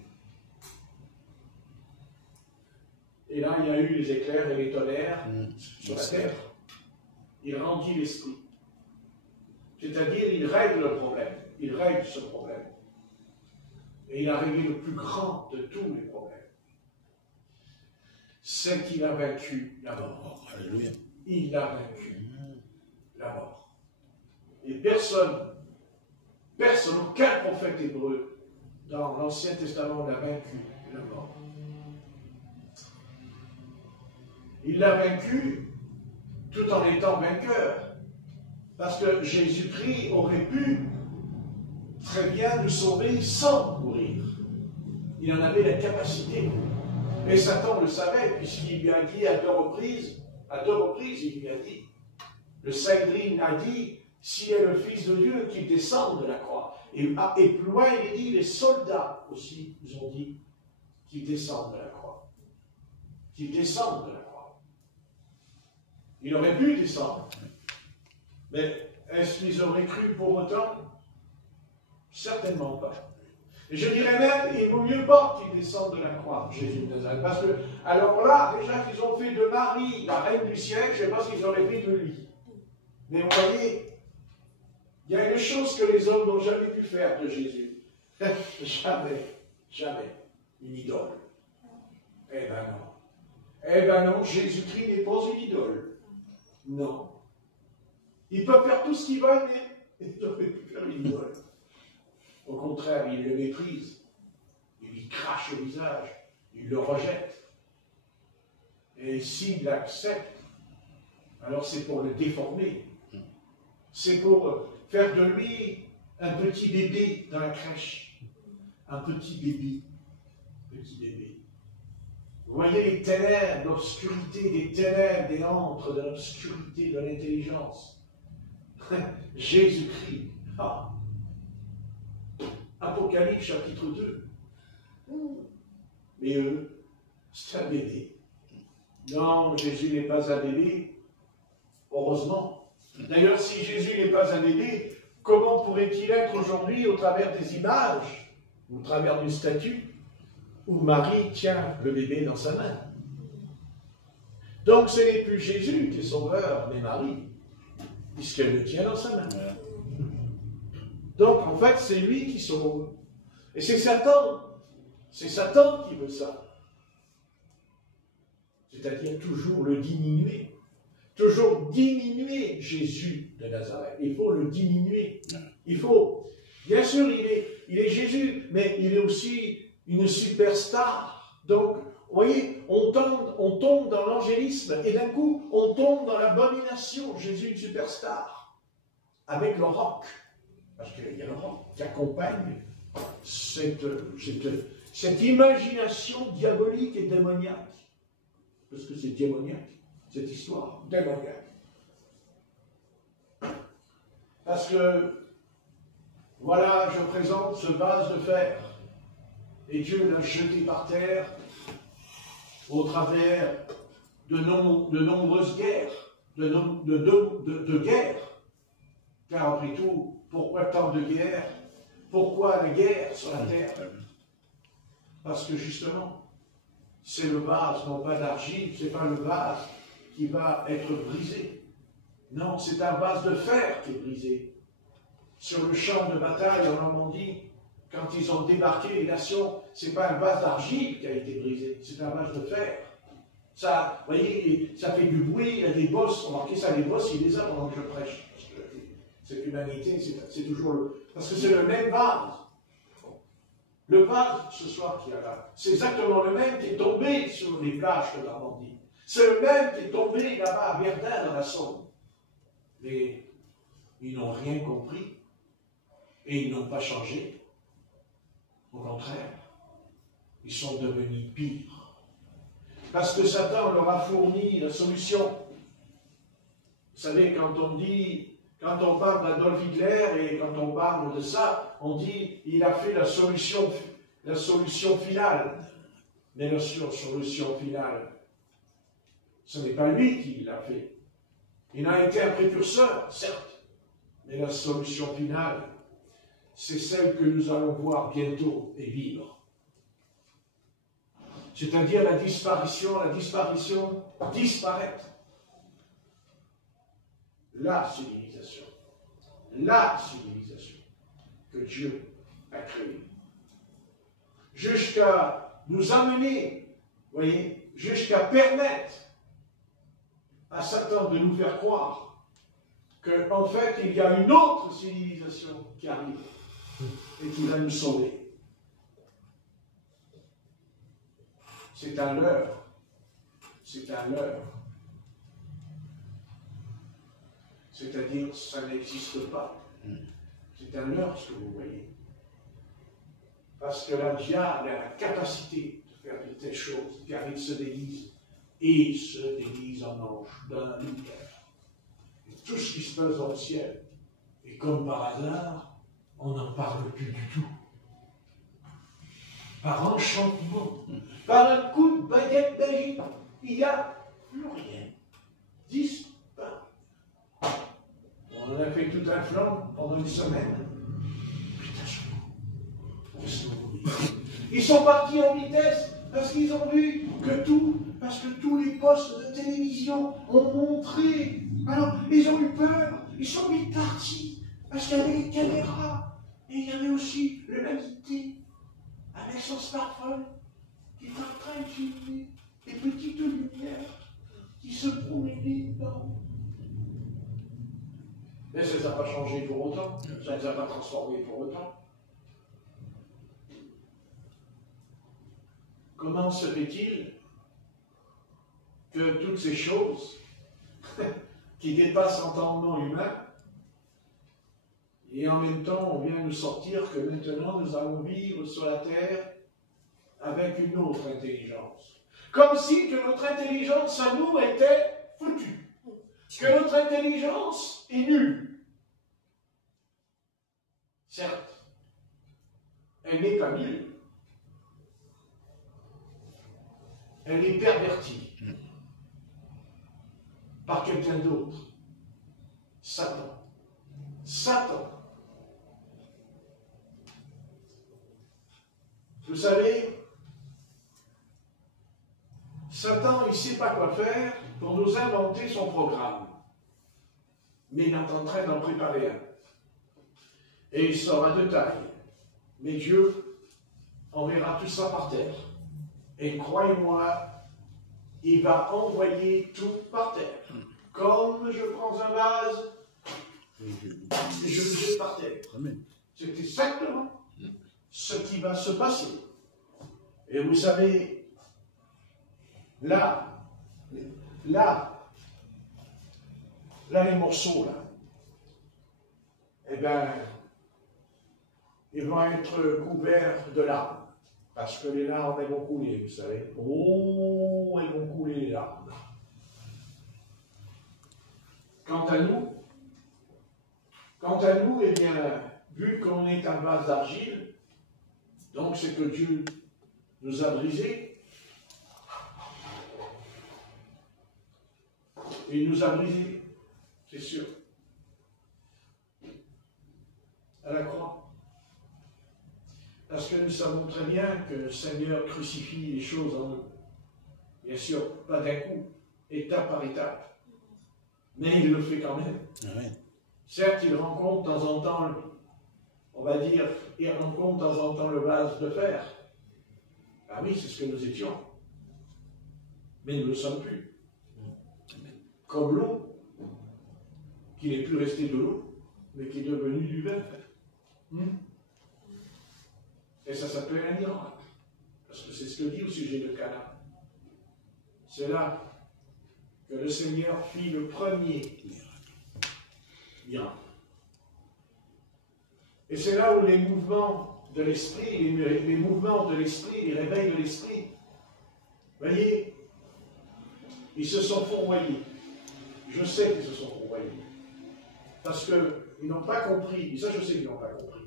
Et là, il y a eu les éclairs et les tonnerres sur la terre. Il rendit l'esprit. C'est-à-dire, il règle le problème. Il règle ce problème. Et il a réglé le plus grand de tous les problèmes. C'est qu'il a vaincu la mort. Alléluia. Il a vaincu la mort. Et personne, aucun prophète hébreu dans l'Ancien Testament n'a vaincu la mort. Il l'a vaincu tout en étant vainqueur. Parce que Jésus-Christ aurait pu très bien nous sauver sans mourir. Il en avait la capacité. Et Satan le savait, puisqu'il lui a dit à deux reprises, il lui a dit, le Sanhédrin a dit, s'il est le Fils de Dieu, qu'il descende de la croix. Et plus loin, il dit, les soldats aussi nous ont dit qu'il descende de la croix. Qu'il descende de la croix. Il aurait pu descendre. Mais est-ce qu'ils auraient cru pour autant? Certainement pas. Et je dirais même, il vaut mieux pas qu'il descende de la croix, Jésus de Nazareth. Parce que, alors là, déjà qu'ils ont fait de Marie la reine du ciel, je ne sais pas ce qu'ils auraient fait de lui. Mais vous voyez, il y a une chose que les hommes n'ont jamais pu faire de Jésus. Jamais. Une idole. Eh ben non, Jésus-Christ n'est pas une idole. Non. Ils peuvent faire tout ce qu'ils veulent, mais ils n'auraient pu faire une idole. Au contraire, ils le méprisent. Ils lui crachent au visage. Ils le rejettent. Et s'ils l'acceptent, alors c'est pour le déformer. C'est pour faire de lui un petit bébé dans la crèche. Un petit bébé. Petit bébé. Vous voyez les ténèbres, l'obscurité des ténèbres, des antres, de l'obscurité de l'intelligence. Jésus-Christ. Ah. Apocalypse chapitre 2. Mais eux, c'est un bébé. Non, Jésus n'est pas un bébé. Heureusement. D'ailleurs, si Jésus n'est pas un bébé, comment pourrait-il être aujourd'hui au travers des images, ou au travers d'une statue, où Marie tient le bébé dans sa main? Donc ce n'est plus Jésus qui est sauveur, mais Marie, puisqu'elle le tient dans sa main. Donc en fait, c'est lui qui sauve. Et c'est Satan qui veut ça. C'est-à-dire toujours le diminuer. Toujours diminuer Jésus de Nazareth. Il faut le diminuer. Il faut. Bien sûr, il est Jésus, mais il est aussi une superstar. Donc, vous voyez, on tombe dans l'angélisme et d'un coup, on tombe dans l'abomination. Jésus, une superstar. Avec le roc. Parce qu'il y a le roc qui accompagne cette imagination diabolique et démoniaque. Parce que c'est démoniaque, cette histoire, démoniaque. Parce que, voilà, je présente ce vase de fer, et Dieu l'a jeté par terre au travers de nombreuses guerres, de guerres. Car après tout, pourquoi tant de guerres? Pourquoi la guerre sur la terre? Parce que justement, c'est le vase, non pas d'argile, c'est pas le vase qui va être brisé. Non, c'est un vase de fer qui est brisé. Sur le champ de bataille en Normandie, quand ils ont débarqué les nations, c'est pas un vase d'argile qui a été brisé, c'est un vase de fer. Ça, vous voyez, ça fait du bruit, il y a des bosses, remarquez ça, les bosses, il les a pendant que je prêche. Parce que cette humanité, c'est toujours le... Parce que c'est le même vase. Le vase, ce soir, qu'il y a là, c'est exactement le même qui est tombé sur les plages de Normandie. C'est le même qui est tombé là-bas à Verdun, dans la Somme. Mais ils n'ont rien compris et ils n'ont pas changé. Au contraire, ils sont devenus pires. Parce que Satan leur a fourni la solution. Vous savez, quand on parle d'Adolf Hitler et quand on parle de ça, on dit il a fait la solution finale. Mais la solution finale, ce n'est pas lui qui l'a fait. Il a été un précurseur, certes, mais la solution finale, c'est celle que nous allons voir bientôt et vivre. C'est-à-dire la disparition, disparaître. La civilisation que Dieu a créée. Jusqu'à nous amener, voyez, jusqu'à permettre à Satan de nous faire croire qu'en fait, il y a une autre civilisation qui arrive et qui va nous sauver. C'est un leurre. C'est un leurre. C'est-à-dire, ça n'existe pas. C'est un leurre, ce que vous voyez. Parce que la diable a la capacité de faire de telles choses, car il se déguise. Et il se déguise en ange d'un univers. Et tout ce qui se passe dans le ciel, et comme par hasard, on n'en parle plus du tout. Par enchantement, par un coup de baguette magique, il n'y a plus rien. Disparu. On en a fait tout un flanc pendant une semaine. Putain, ils sont partis en vitesse parce qu'ils ont vu que parce que tous les postes de télévision ont montré. Alors, ils ont eu peur, ils sont vite partis parce qu'il y avait les caméras et il y avait aussi l'humanité avec son smartphone qui est en train de filmer des petites lumières qui se promenaient dedans. Mais ça ne les a pas changés pour autant, ça ne les a pas transformés pour autant. Comment se fait-il que toutes ces choses qui dépassent l'entendement humain Et en même temps, on vient nous sortir que maintenant, nous allons vivre sur la terre avec une autre intelligence. Comme si que notre intelligence à nous était foutue. Que notre intelligence est nulle. Certes, elle n'est pas nulle. Elle est pervertie par quelqu'un d'autre. Satan. Satan. Vous savez, Satan, il ne sait pas quoi faire pour nous inventer son programme. Mais il est en train d'en préparer un. Et il sera de taille. Mais Dieu enverra tout ça par terre. Et croyez-moi, il va envoyer tout par terre. Comme je prends un vase et je le jette par terre. C'est exactement ce qui va se passer. Et vous savez, là, les morceaux, là, eh bien, ils vont être couverts de larmes. Parce que les larmes, elles vont couler, vous savez. Oh, elles vont couler, les larmes. Quant à nous, eh bien, vu qu'on est un vase d'argile, donc c'est que Dieu nous a brisés. Il nous a brisés, c'est sûr. À la croix. Parce que nous savons très bien que le Seigneur crucifie les choses en nous. Bien sûr, pas d'un coup, étape par étape. Mais il le fait quand même. Amen. Certes, il rencontre de temps en temps, on va dire, il rencontre de temps en temps le vase de fer. Ah oui, c'est ce que nous étions. Mais nous ne le sommes plus. Comme l'eau, qui n'est plus restée de l'eau, mais qui est devenue du vin. Et ça s'appelle un miracle. Parce que c'est ce que dit au sujet de Cana. C'est là que le Seigneur fit le premier miracle. Et c'est là où les mouvements de l'esprit, les mouvements de l'esprit, les réveils de l'esprit, voyez, ils se sont fourvoyés. Je sais qu'ils se sont fourvoyés. Parce qu'ils n'ont pas compris. Et ça, je sais qu'ils n'ont pas compris.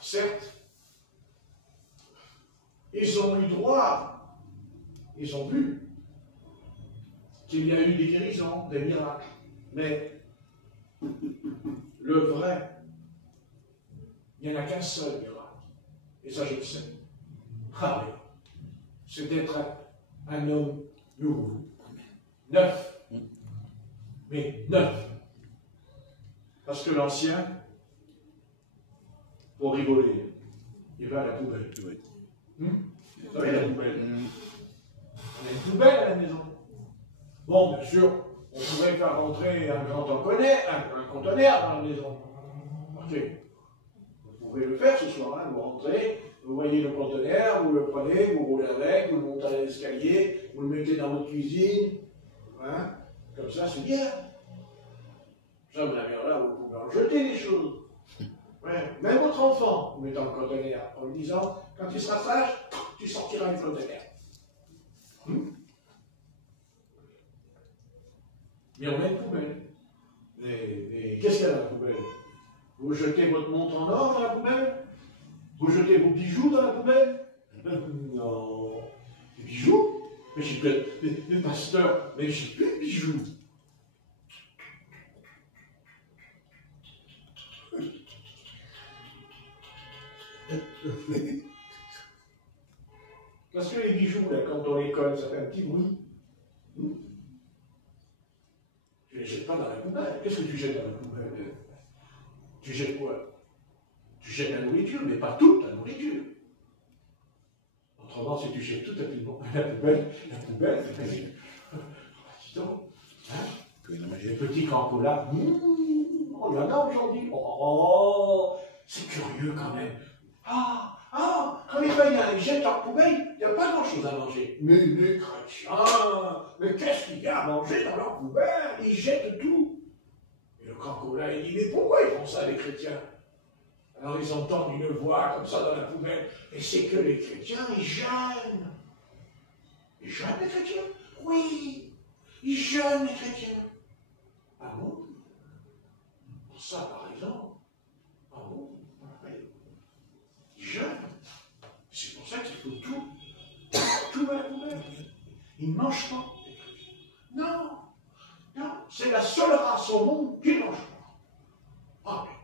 Certes, ils ont eu droit, ils ont vu qu'il y a eu des guérisons, des miracles, mais le vrai, il n'y en a qu'un seul miracle, et ça je le sais. Ah oui, c'est d'être un homme nouveau, neuf, mais neuf, parce que l'ancien, pour rigoler, il va à la poubelle. Vous savez, la poubelle. On a une poubelle à la maison. Bon, bien sûr, on pourrait faire rentrer un grand conteneur dans la maison. Ok. Vous pouvez le faire ce soir, hein. Vous rentrez, vous voyez le conteneur, vous le prenez, vous roulez avec, vous le montez à l'escalier, vous le mettez dans votre cuisine. Hein. Comme ça, c'est bien. Ça, vous avez là, vous pouvez en jeter les choses. Ouais. Même votre enfant, vous mettez dans le conteneur, en lui disant, quand tu seras sage, tu sortiras du conteneur. Mais on a une poubelle. Et qu'est-ce qu'il y a dans la poubelle? Vous jetez votre montre en or dans la poubelle? Vous jetez vos bijoux dans la poubelle? Non. Des bijoux? Mais j'ai plus de pasteur, mais j'ai plus de bijoux. Parce que les bijoux, là, quand on les colle, ça fait un petit bruit. Tu ne les jettes pas dans la poubelle. Qu'est-ce que tu jettes dans la poubelle? Tu jettes quoi? Tu jettes la nourriture, mais pas toute la nourriture. Autrement, si tu jettes toute la poubelle, dis donc, hein? Les petits crampons-là, on en a aujourd'hui. Oh, c'est curieux quand même. Quand les païens, ils jettent leur poubelle, il n'y a pas grand-chose à manger. Mais les chrétiens, mais qu'est-ce qu'il y a à manger dans leur poubelle? Ils jettent tout. Et le cancola, il dit, mais pourquoi ils font ça, les chrétiens? Alors ils entendent une voix comme ça dans la poubelle, et c'est que les chrétiens, ils jeûnent. Ils jeûnent, les chrétiens? Oui, ils jeûnent, les chrétiens. Ah bon? Pour ça, par exemple. Ah bon? Oui. Ils jeûnent. C'est pour ça qu'il faut tout dans la poubelle. Ils ne mangent pas, les chrétiens. Non, non, c'est la seule race au monde qui ne mange pas. Ah oui.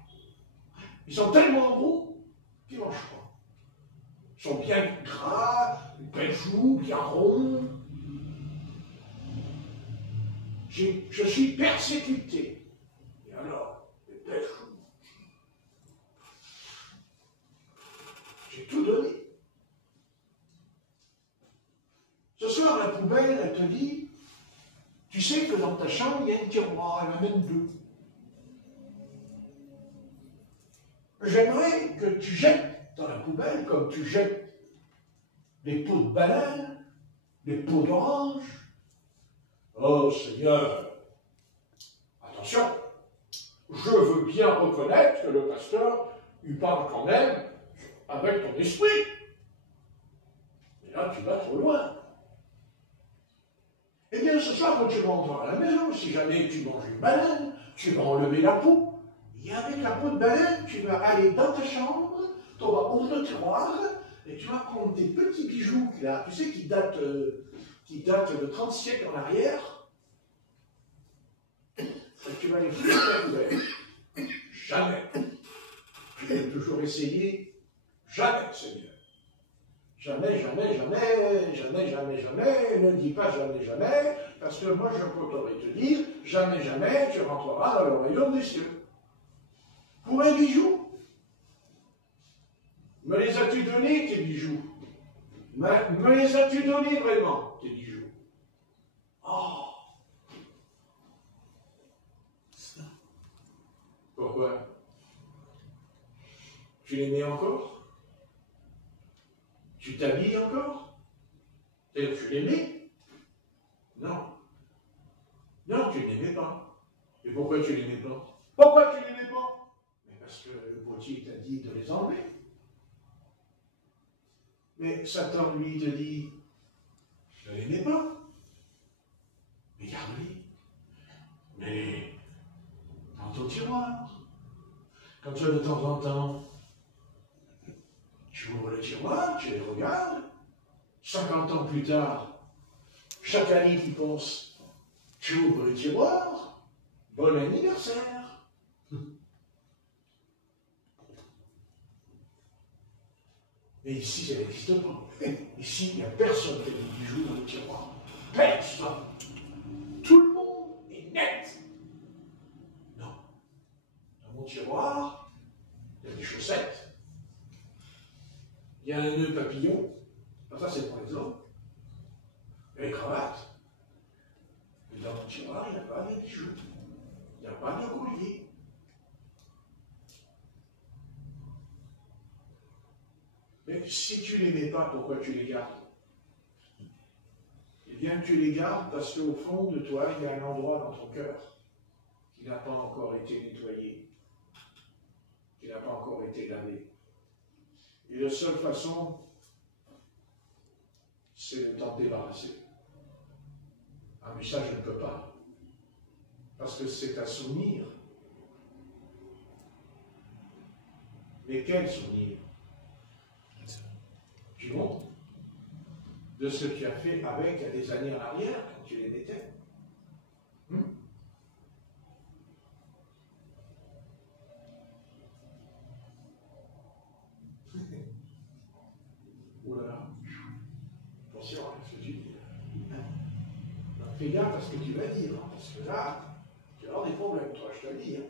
Ils sont tellement gros qu'ils ne mangent pas. Ils sont bien gras, belles joues, bien ronds. Je suis persécuté. Et alors, les belles joues. J'ai tout donné. Ce soir, la poubelle, elle te dit, tu sais que dans ta chambre, il y a un tiroir, elle en a même deux. J'aimerais que tu jettes dans la poubelle, comme tu jettes les pots de banane, les pots d'orange. Oh Seigneur, attention, je veux bien reconnaître que le pasteur, il parle quand même avec ton esprit. Mais là, tu vas trop loin. Eh bien, ce soir, quand tu rentres à la maison, si jamais tu manges une banane, tu vas enlever la peau. Et avec la peau de banane, tu vas aller dans ta chambre, tu vas ouvrir le tiroir, et tu vas prendre tes petits bijoux, là, tu sais, qui datent de 30 siècles en arrière, et tu vas les foutre dans la poubelle. Jamais. Tu peux toujours essayer. Jamais, Seigneur. Jamais, jamais, jamais, jamais, jamais, jamais, ne dis pas jamais, jamais, parce que moi je pourrais te dire, jamais, jamais, tu rentreras dans le royaume des cieux. Pour un bijou. Me les as-tu donnés, tes bijoux? Me les as-tu donnés vraiment, tes bijoux? Oh! Pourquoi? Tu les mets encore? Tu t'habilles encore? C'est-à-dire, tu les mets? Non. Non, tu ne les mets pas. Et pourquoi tu ne les mets pas? Pourquoi tu ne les mets pas? Mais parce que le potier t'a dit de les enlever. Mais Satan, lui, te dit, ne les mets pas. Mais garde-les. Mais dans ton tiroir. Comme ça, de temps en temps, tu ouvres le tiroir, tu les regardes. 50 ans plus tard, chaque année qui passe, tu ouvres le tiroir. Bon anniversaire. Mais ici, ça n'existe pas. Ici, il n'y a personne qui a des bijoux dans le tiroir. Personne. Tout le monde est net. Non. Dans mon tiroir, il y a des chaussettes. Il y a un nœud papillon. Ça, c'est pour les hommes. Il y a les cravates. Mais dans mon tiroir, il n'y a pas de bijoux. Il n'y a pas de collier. Mais si tu ne les mets pas, pourquoi tu les gardes? Eh bien, tu les gardes parce qu'au fond de toi, il y a un endroit dans ton cœur qui n'a pas encore été nettoyé, qui n'a pas encore été lavé. Et la seule façon, c'est de t'en débarrasser. Ah, mais ça, je ne peux pas. Parce que c'est un souvenir. Mais quel souvenir? Du monde, de ce que tu as fait avec il y a des années en arrière, quand tu les mettais. Ouh là là, attention à ce que tu dis. Fais gaffe à ce que tu vas dire, hein, parce que là, tu vas avoir des problèmes, toi, je te le dis. Hein.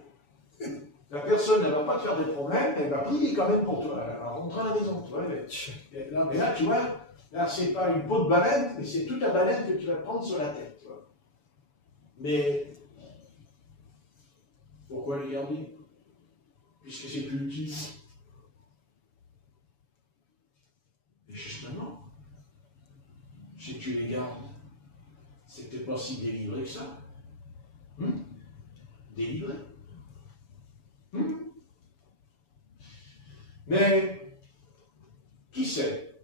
La personne ne va pas te faire des problèmes, elle va prier quand même pour toi, elle va rentrer à la maison. Tu vois, mais là, tu vois, là, c'est pas une peau de baleine, mais c'est toute la baleine que tu vas prendre sur la tête. Tu vois. Mais pourquoi les garder? Puisque c'est plus utile. pas si délivré que ça. Délivré. Mais, qui sait,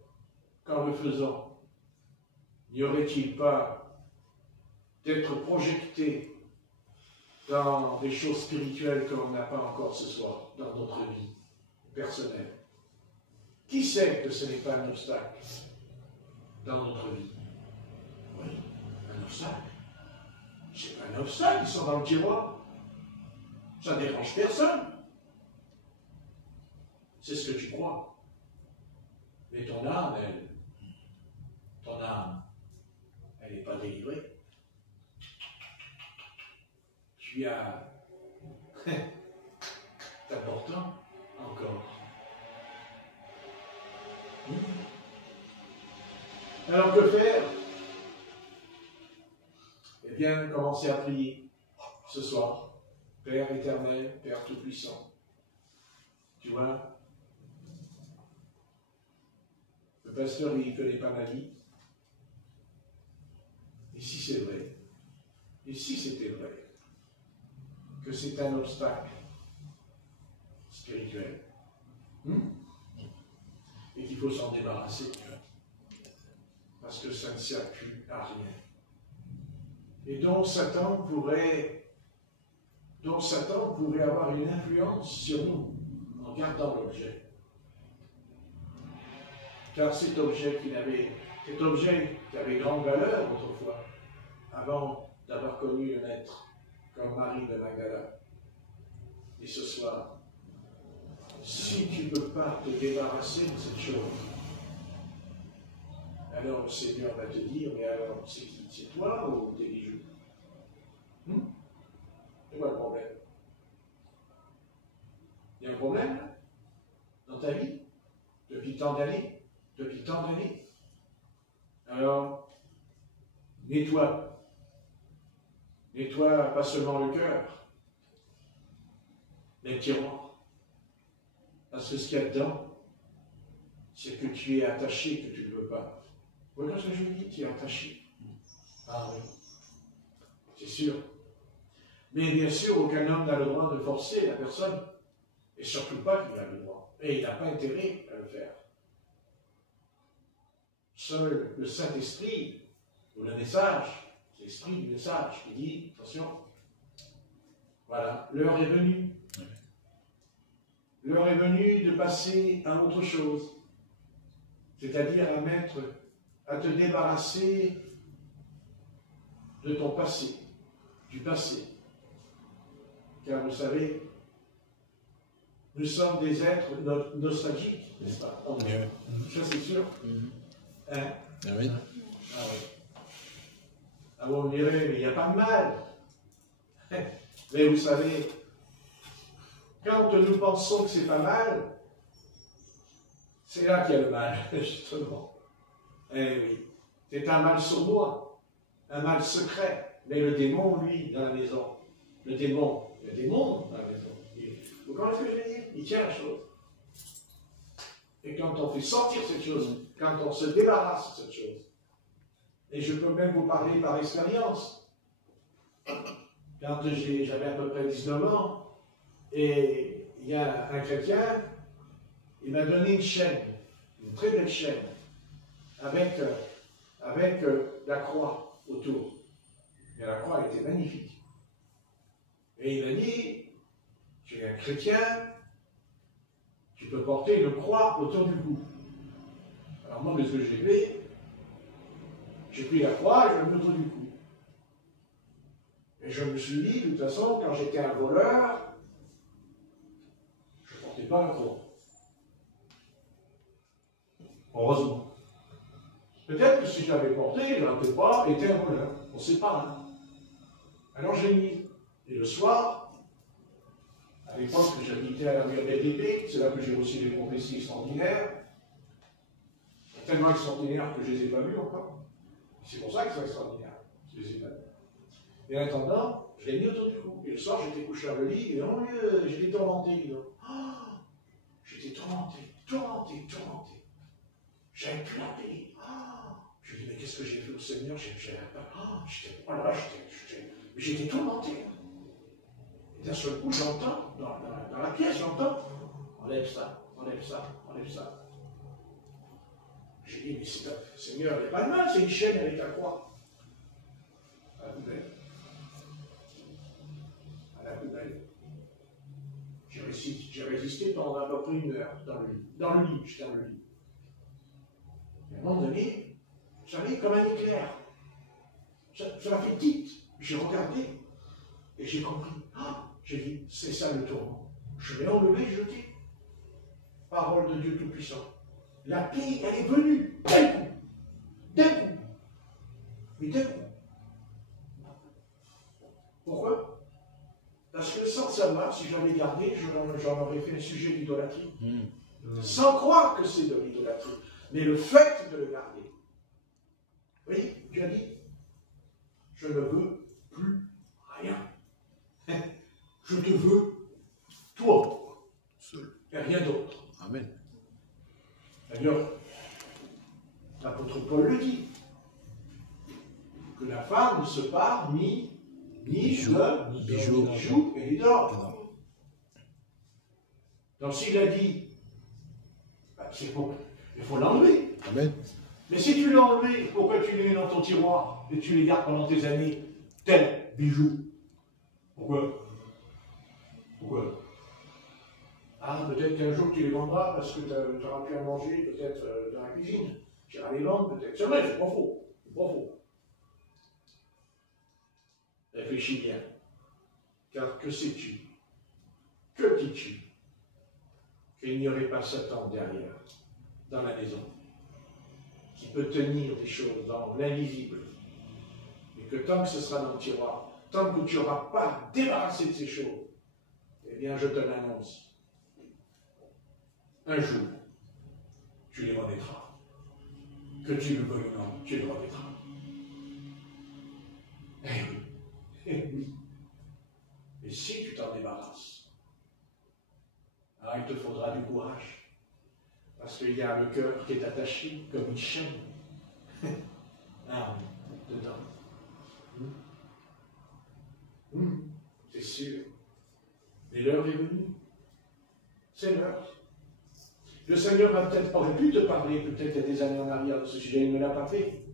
qu'en le faisant, n'y aurait-il pas d'être projeté dans des choses spirituelles que l'on n'a pas encore ce soir, dans notre vie personnelle? Qui sait que ce n'est pas un obstacle dans notre vie? Oui, un obstacle. C'est pas un obstacle, ils sont dans le tiroir. Ça ne dérange personne. C'est ce que tu crois. Mais ton âme, elle n'est pas délivrée. Tu as important encore. Alors que faire? Eh bien, commencez à prier ce soir. Père éternel, Père tout-puissant. Tu vois, le pasteur, il ne connaît pas ma vie. Et si c'est vrai, et si c'était vrai, que c'est un obstacle spirituel, et qu'il faut s'en débarrasser, parce que ça ne sert plus à rien. Et donc Satan pourrait avoir une influence sur nous en gardant l'objet. Car cet objet qui avait grande valeur autrefois, avant d'avoir connu un être comme Marie de Magdala. Et ce soir, si tu ne peux pas te débarrasser de cette chose, alors le Seigneur va te dire, mais alors c'est qui? C'est toi ou tes bijoux? C'est quoi le problème? Il y a un problème là, dans ta vie, depuis tant d'années? Alors, nettoie. Nettoie pas seulement le cœur, mais le tiroir. Parce que ce qu'il y a dedans, c'est que tu es attaché, que tu ne veux pas. Vous voyez ce que je vous dis? Tu es attaché. Ah oui, c'est sûr. Mais bien sûr, aucun homme n'a le droit de forcer la personne. Et surtout pas qu'il a le droit. Et il n'a pas intérêt à le faire. Seul le Saint-Esprit, ou le message, l'esprit du message, qui dit, attention, voilà, l'heure est venue. L'heure est venue de passer à autre chose. C'est-à-dire à te débarrasser de ton passé, du passé. Car vous savez, nous sommes des êtres nostalgiques, n'est-ce pas? Ça c'est sûr. Hein? Ah oui. Ah oui. Ah bon, vous me direz, mais il n'y a pas de mal. Mais vous savez, quand nous pensons que c'est pas mal, c'est là qu'il y a le mal, justement. Eh oui, c'est un mal sournois, un mal secret. Mais le démon, lui, dans la maison, le démon dans la maison, vous comprenez ce que je veux dire? Il tient la chose. Et quand on fait sortir cette chose, quand on se débarrasse de cette chose, et je peux même vous parler par expérience, quand j'avais à peu près 19 ans, et il y a un chrétien, il m'a donné une chaîne, une très belle chaîne, avec la croix autour. Et la croix était magnifique. Et il m'a dit, tu es un chrétien, tu peux porter une croix autour du cou. Alors moi, qu'est-ce que j'ai fait? J'ai pris la croix et je l'ai mis autour du cou. Et je me suis dit, de toute façon, quand j'étais un voleur, je ne portais pas la croix. Heureusement. Peut-être que si je l'avais porté, je n'aurais peut-être pas été un voleur. On ne sait pas. Hein. Alors j'ai mis. Et le soir, à l'époque, j'habitais à la rue BDP, c'est là que j'ai reçu des prophéties extraordinaires. Tellement extraordinaires que je ne les ai pas vues encore. C'est pour ça qu'ils sont extraordinaires. Je ne les ai pas vues. Et en attendant, je l'ai mis autour du cou. Et le soir, j'étais couché dans le lit, et oh mon Dieu, j'étais tourmenté. J'étais tourmenté. J'avais plus la paix. Je lui dis, mais qu'est-ce que j'ai fait au Seigneur? J'étais tourmenté. Et d'un seul coup, j'entends, dans la pièce, j'entends, enlève ça, enlève ça, enlève ça. J'ai dit, mais Seigneur, il n'y a pas de mal, c'est une chaîne avec la croix. À la poubelle. À la poubelle. J'ai résisté pendant à peu près 1 heure dans le lit. J'étais dans le lit. Et à un moment donné, vous savez, comme un éclair. Ça m'a fait tilt. J'ai regardé et j'ai compris. Ah, j'ai dit, c'est ça le tourment. Je vais l'enlever, jeter. Parole de Dieu Tout-Puissant. La paix, elle est venue d'un coup. D'un coup. Mais d'un coup. Pourquoi? Parce que sans savoir, si je l'avais gardé, j'en aurais fait un sujet d'idolâtrie. Sans croire que c'est de l'idolâtrie. Mais le fait de le garder. Vous voyez, Dieu a dit, je ne veux plus rien. Je te veux, toi, seul. Et rien d'autre. Amen. D'ailleurs, l'apôtre Paul le dit, que la femme ne se pare ni de bijoux et d'or. Donc s'il a dit, c'est bon, il faut l'enlever. Amen. Mais si tu l'as enlevé, pourquoi tu les mets dans ton tiroir et tu les gardes pendant des années, tels bijoux? Pourquoi? Ah, peut-être qu'un jour tu les vendras parce que tu auras pu à manger, peut-être dans la cuisine. Tu iras les vendre, peut-être. C'est vrai, c'est pas faux. C'est pas faux. Réfléchis bien. Car que sais-tu? Que dis-tu? Qu'il n'y aurait pas Satan derrière, dans la maison, qui peut tenir des choses dans l'invisible. Et que tant que ce sera dans le tiroir, tant que tu n'auras pas débarrassé de ces choses, eh bien, je te l'annonce. Un jour, tu les remettras. Que tu le veuilles ou non, tu les remettras. Eh oui. Eh oui. Et si tu t'en débarrasses, alors il te faudra du courage. Parce qu'il y a le cœur qui est attaché comme une chaîne. Ah oui, dedans. C'est sûr. Mais l'heure est venue. C'est l'heure. Le Seigneur aurait pu te parler peut-être il y a des années en arrière de ce sujet, il ne l'a pas fait.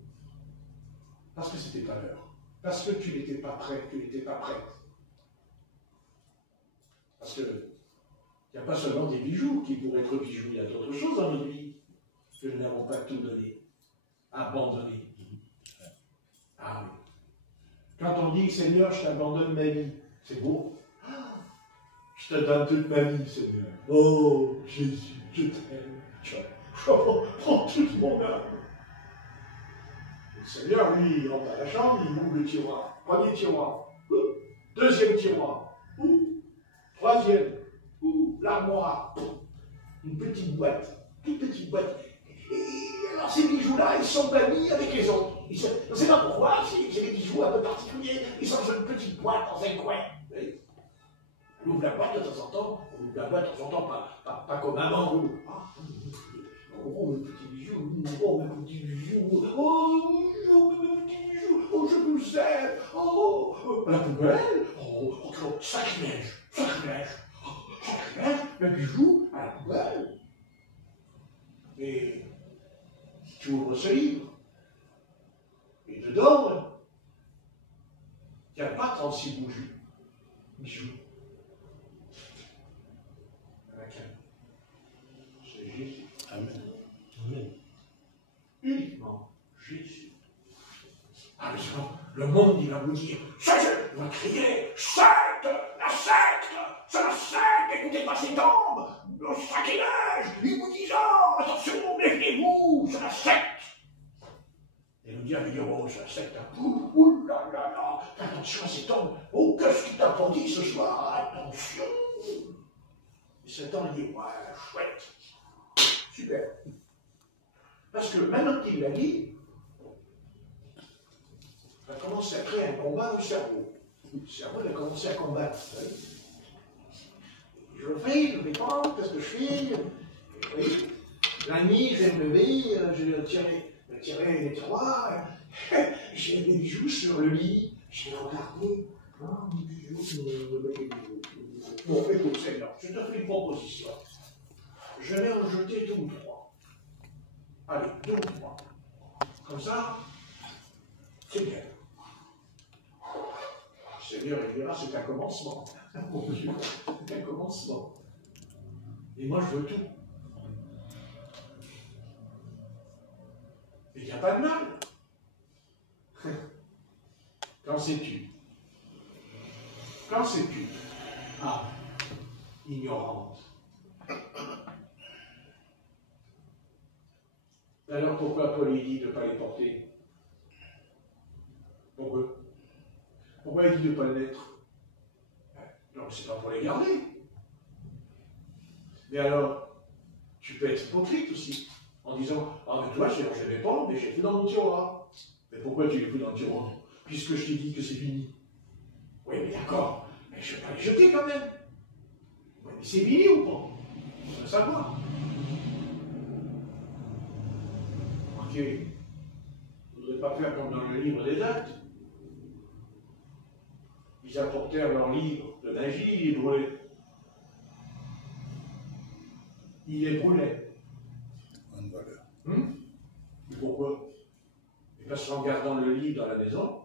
Parce que ce n'était pas l'heure. Parce que tu n'étais pas prêt, tu n'étais pas prête. Parce qu'il n'y a pas seulement des bijoux qui pourraient être bijoux, il y a d'autres choses dans notre vie que nous n'avons pas tout donné, abandonné. Ah oui. Quand on dit Seigneur, je t'abandonne ma vie, c'est beau. Je te donne toute ma vie, Seigneur. Oh, Jésus, je t'aime. Je prends toute mon âme. Le Seigneur, lui, il rentre à la chambre, il ouvre le tiroir. Premier tiroir. Deuxième tiroir. Troisième. L'armoire. Une petite boîte. Toute petite boîte. Et alors ces bijoux-là, ils sont bannis avec les autres. On ne sait pas pourquoi, c'est des bijoux un peu particuliers. Ils sont dans une petite boîte dans un coin. On ouvre la boîte de temps en temps, pas comme avant. Oh, mes petits bijoux, oh, mes petits bijoux, oh, mes petits bijoux, oh, je vous aime, oh, la poubelle, oh, sacrilège, le bijou à la poubelle. Et tu ouvres ce livre, et dedans, il n'y a pas 36 bijoux. C'est Jésus. Amen. Amen. Uniquement Jésus. Ah, mais sinon, le monde, il va vous dire, il va crier, secte, la secte, c'est la secte, écoutez pas ces tombes, le sacrilège, ils vous disent, oh, attention, méfiez-vous, c'est la secte. Et le diable, il dit, oh, c'est la secte, hein. Ouh là là là, attention à ces tombes, oh, qu'est-ce qu'il t'a pas dit ce soir, attention. Et Satan, il dit, ouais, chouette, super. Parce que maintenant qu'il l'a dit, il a commencé à créer un combat au cerveau. Le cerveau, il a commencé à combattre. Je le fais pas, qu'est-ce que je fais? Oui. La nuit, je vais me lever, je vais tirer Je tirais les tiroirs, j'ai des bijoux sur le lit, j'ai regardé, non, des bijoux, bon, écoute Seigneur, je te fais une proposition. Je vais en jeter 2 ou 3. Allez, 2 ou 3. Comme ça, c'est bien. Le Seigneur, il dira, c'est un commencement. C'est un commencement. Et moi, je veux tout. Il n'y a pas de mal. Quand sais-tu? Quand sais-tu? Ah, ignorante. Alors pourquoi Paul dit de ne pas les porter? Pourquoi? Pourquoi il dit de ne pas les mettre? Donc c'est pas pour les garder. Mais alors, tu peux être hypocrite aussi, en disant, ah mais toi, je ne les pas, mais j'ai fait dans mon tiroir. Mais pourquoi tu les fais dans le tiroir? Puisque je t'ai dit que c'est fini. Oui, mais d'accord, mais je ne vais pas les jeter quand même. Oui, mais c'est fini ou pas? On va savoir. Remarquez, il ne faudrait pas faire comme dans le livre des Actes. Ils apportèrent leur livre de magie, ils les brûlaient. Ils les brûlaient. Bonne valeur. Et pourquoi? Et parce qu'en gardant le livre dans la maison,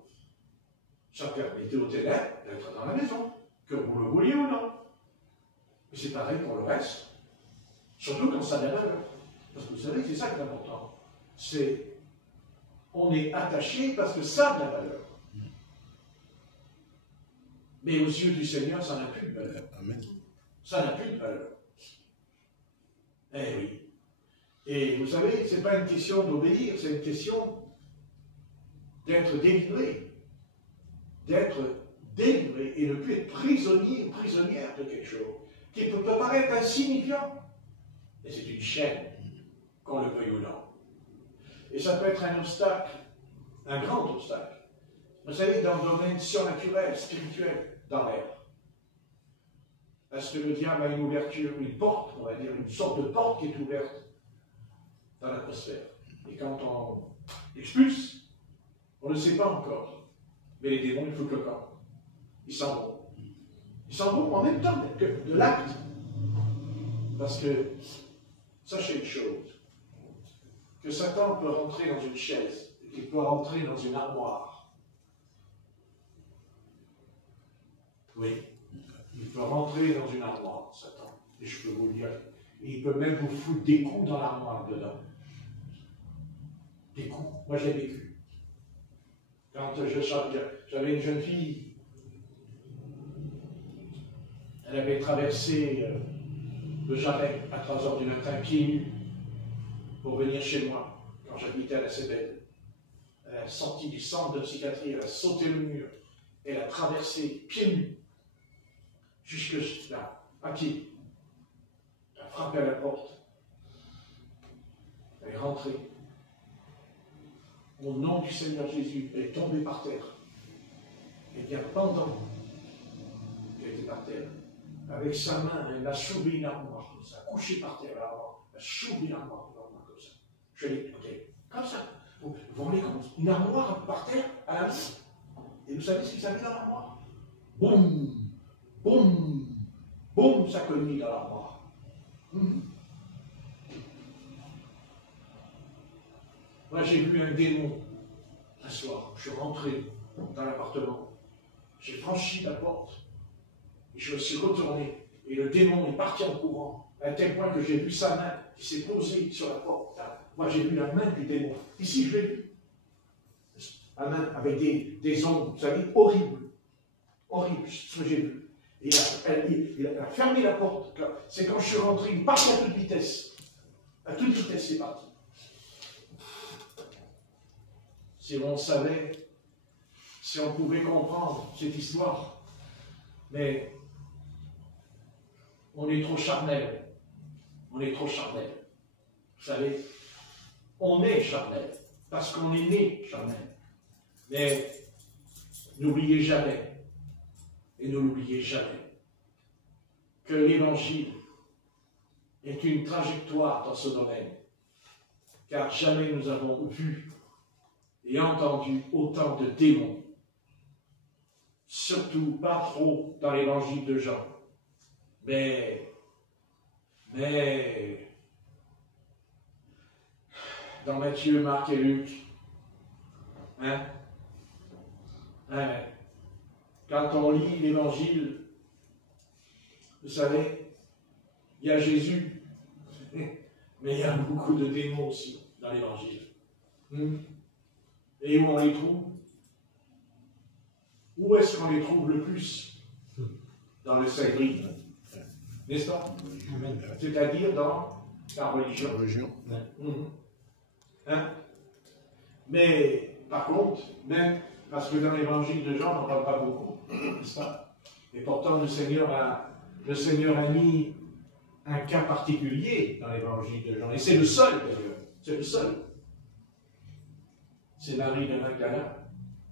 ça permettait aux ténèbres d'être dans la maison, que vous le vouliez ou non. Et c'est pareil pour le reste, surtout quand ça a de la valeur. Parce que vous savez, c'est ça qui est important. C'est, on est attaché parce que ça a de la valeur. Mais aux yeux du Seigneur, ça n'a plus de valeur. Amen. Ça n'a plus de valeur. Eh oui. Et vous savez, ce n'est pas une question d'obéir, c'est une question d'être délivré. D'être délivré et ne plus être prisonnier ou prisonnière de quelque chose qui peut paraître insignifiant. Mais c'est une chaîne, qu'on le veuille ou non. Et ça peut être un obstacle, un grand obstacle. Vous savez, dans le domaine surnaturel, spirituel, dans l'air. Est-ce que le diable a une ouverture, une porte, on va dire, une sorte de porte qui est ouverte dans l'atmosphère? Et quand on expulse, on ne le sait pas encore. Mais les démons, il faut que le corps. Ils s'en vont. Ils s'en vont en même temps que de l'acte. Parce que, sachez une chose, que Satan peut rentrer dans une chaise, et qu'il peut rentrer dans une armoire. Oui. Il peut rentrer dans une armoire, Satan. Et je peux vous le dire. Et il peut même vous foutre des coups dans l'armoire dedans. Des coups. Moi, je l'ai vécu. Quand j'avais une jeune fille, elle avait traversé le Jarret à 3 h du matin, pieds nus, pour venir chez moi, quand j'habitais à la Cébène. Elle a sorti du centre de psychiatrie, elle a sauté le mur, elle a traversé pieds nus, jusque là, à pied. Elle a frappé à la porte. Elle est rentrée. Au nom du Seigneur Jésus, elle est tombée par terre. Et bien pendant qu'elle était par terre, avec sa main, elle a soulevé une armoire, comme ça, couché par terre, elle a soulevé une armoire, comme ça. Je l'ai écouté, comme ça. Vous vous rendez compte? Une armoire par terre à la main. Et vous savez ce qu'il s'avait dans l'armoire? Boum, boum, boum, ça cognait dans l'armoire. Moi, j'ai vu un démon un soir. Je suis rentré dans l'appartement. J'ai franchi la porte. Et je me suis retourné. Et le démon est parti en courant. À tel point que j'ai vu sa main qui s'est posée sur la porte. Moi, j'ai vu la main du démon. Ici, je l'ai vu. La main avec des ongles, vous savez, horribles. Horribles, ce que j'ai vu. Et il a fermé la porte. C'est quand je suis rentré, il part à toute vitesse. À toute vitesse, c'est parti. Si on savait, si on pouvait comprendre cette histoire, mais on est trop charnel. On est trop charnel. Vous savez, on est charnel, parce qu'on est né charnel. Mais n'oubliez jamais, et ne l'oubliez jamais, que l'Évangile est une trajectoire dans ce domaine. car jamais nous avons vu et entendu autant de démons. Surtout pas trop dans l'évangile de Jean. Mais dans Matthieu, Marc et Luc, quand on lit l'évangile, vous savez, il y a Jésus, mais il y a beaucoup de démons aussi dans l'évangile. Et où on les trouve? Où est-ce qu'on les trouve le plus? Dans le Saint-Gris, n'est-ce pas? C'est-à-dire dans la religion. Mais, par contre, même, parce que dans l'évangile de Jean, on n'en parle pas beaucoup, n'est-ce pas? Et pourtant, le Seigneur a mis un cas particulier dans l'évangile de Jean. Et c'est le seul, d'ailleurs. C'est le seul. C'est Marie de Magdala,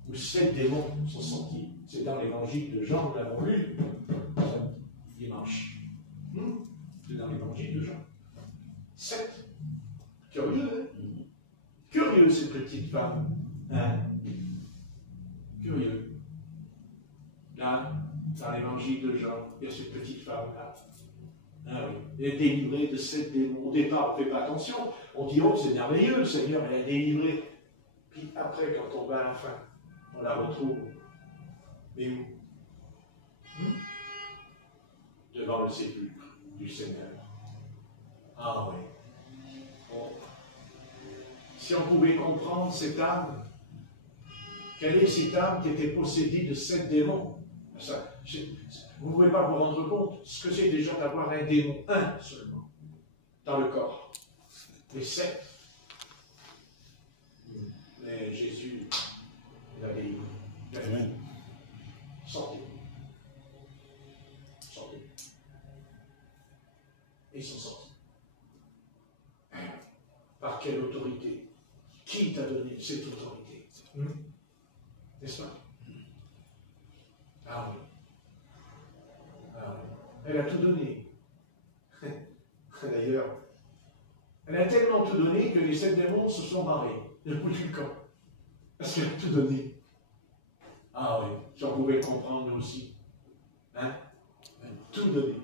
où 7 démons sont sortis. C'est dans l'évangile de Jean, nous l'avons lu dimanche. C'est dans l'évangile de Jean. 7. Curieux, hein? Curieux, cette petite femme. Curieux. Là, dans l'évangile de Jean, il y a cette petite femme-là. Oui. Elle est délivrée de 7 démons. Au départ, on ne fait pas attention. On dit, oh, c'est merveilleux, le Seigneur, elle est délivrée. Puis après, quand on va à la fin, on la retrouve. Mais où? Devant le sépulcre du Seigneur. Ah oui. Bon. Si on pouvait comprendre cette âme, quelle est cette âme qui était possédée de 7 démons? Ça, vous ne pouvez pas vous rendre compte ce que c'est déjà d'avoir un démon, un seulement, dans le corps. Les 7. Mais Jésus l'a délivré. Amen. Sortez. Sortez. Et ils sont sortis. Par quelle autorité? Qui t'a donné cette autorité? N'est-ce pas? Ah oui. Ah oui. Elle a tout donné. D'ailleurs, elle a tellement tout donné que les 7 démons se sont barrés. Ils ont foutu le camp. Parce qu'elle a tout donné. Ah oui, si on pouvait le comprendre nous aussi. Elle a tout donné.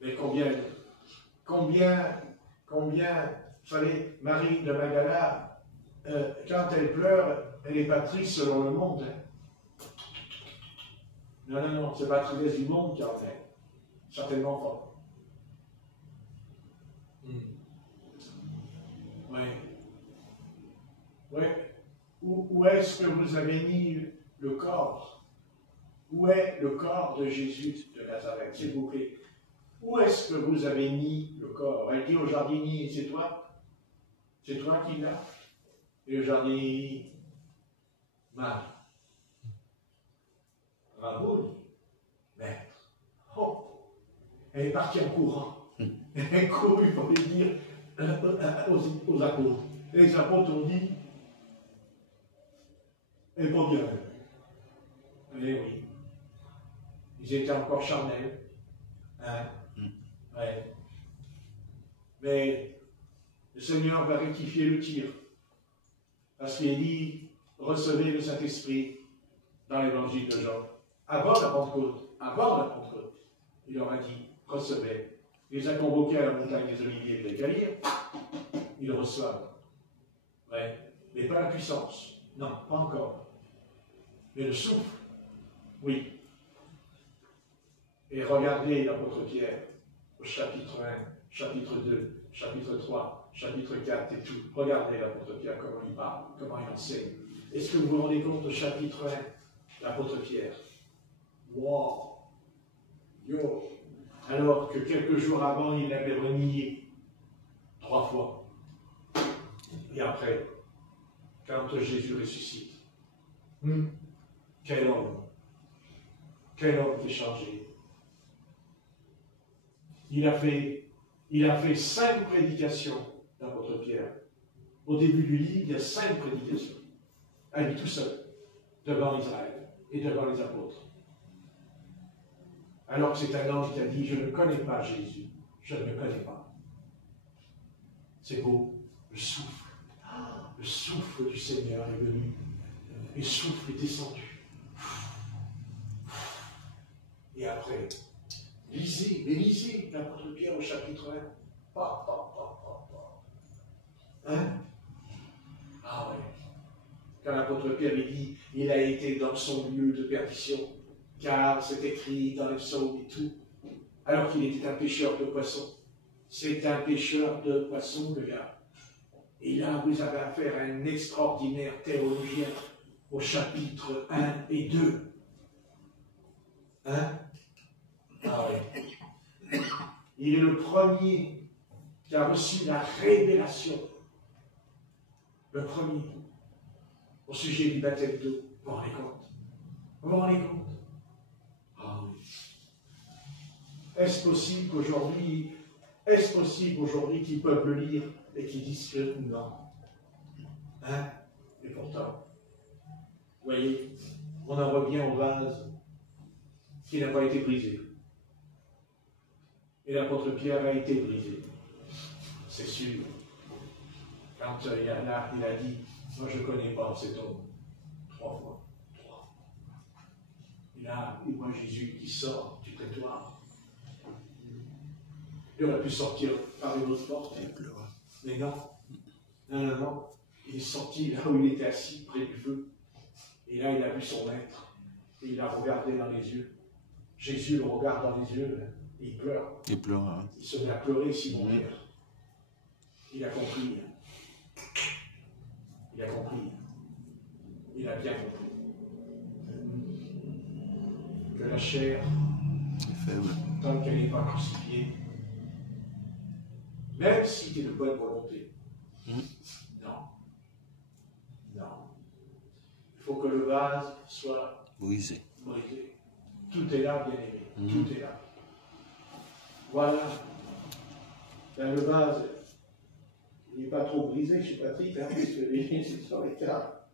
Mais combien, vous savez, Marie de Magdala, quand elle pleure, elle n'est pas triste selon le monde. Non, c'est pas la tristesse du monde qui en est. Certainement pas. Oui. Oui. Où est-ce que vous avez mis le corps? Où est le corps de Jésus de Nazareth, s'il vous plaît? Où est-ce que vous avez mis le corps? Elle dit au jardinier, c'est toi? C'est toi qui l'as? Et le jardinier, Marie. Bravo, maître. Oh, elle est partie en courant. Elle est courue pour les dire aux apôtres. Et les apôtres ont dit, elle n'est pas bien. Eh oui. Ils étaient encore charnels. Ouais. Mais le Seigneur va rectifier le tir. Parce qu'il dit, recevez le Saint-Esprit dans l'évangile de Jean. Avant la Pentecôte, il leur a dit, recevez. Il les a convoqués à la montagne des Oliviers de Galir. Ils reçoivent. Ouais. Mais pas la puissance. Non, pas encore. Mais le souffle, oui. Et regardez l'apôtre Pierre au chapitre 1, chapitre 2, chapitre 3, chapitre 4 et tout. Regardez l'apôtre Pierre, comment il parle, comment il enseigne. Est-ce que vous vous rendez compte au chapitre 1, l'apôtre Pierre? Wow! Yo! Alors que quelques jours avant, il l'avait renié 3 fois. Et après, quand Jésus ressuscite, quel homme qui est changé. Il a fait 5 prédications, l'apôtre Pierre. Au début du livre, il y a 5 prédications. À lui tout seul, devant Israël et devant les apôtres. Alors que c'est un ange qui a dit, je ne connais pas Jésus, je ne le connais pas. C'est beau. le souffle du Seigneur est venu. Le souffle est descendu. Et après, lisez l'apôtre Pierre au chapitre 1. Hein? Ah ouais. Quand l'apôtre Pierre dit, il a été dans son lieu de perdition, car c'est écrit dans les psaumes et tout, alors qu'il était un pêcheur de poissons. C'est un pêcheur de poissons, le gars. Et là, vous avez affaire à un extraordinaire théologien au chapitre 1 et 2. Hein? Ah oui. Il est le premier qui a reçu la révélation. Le premier. Au sujet du baptême d'eau. Vous vous rendez compte? Vous vous rendez compte? Ah oui. Est-ce possible qu'aujourd'hui qu'ils peuvent le lire et qu'ils disent que non? Hein? Et pourtant, vous voyez, on en revient au vase qui n'a pas été brisé. Et l'apôtre Pierre a été brisé. C'est sûr. Quand il a dit, moi je ne connais pas cet homme. 3 fois. Et là, il voit Jésus qui sort du prétoire. Il aurait pu sortir par une autre porte. Mais non. Non. Il est sorti là où il était assis, près du feu. Et là, il a vu son maître. Et il l'a regardé dans les yeux. Jésus le regarde dans les yeux. Et il pleure. Il pleure. Hein. Il se met à pleurer, Simon-Pierre. Il a compris. Il a compris. Il a bien compris. Que la chair, est faible. tant qu'elle n'est pas crucifiée, même si tu es de bonne volonté, non. Il faut que le vase soit Brisé. Tout est là, bien aimé. Tout est là. Voilà. Là, le vase, il n'est pas trop brisé chez Patrick, hein, parce que ça aurait été là.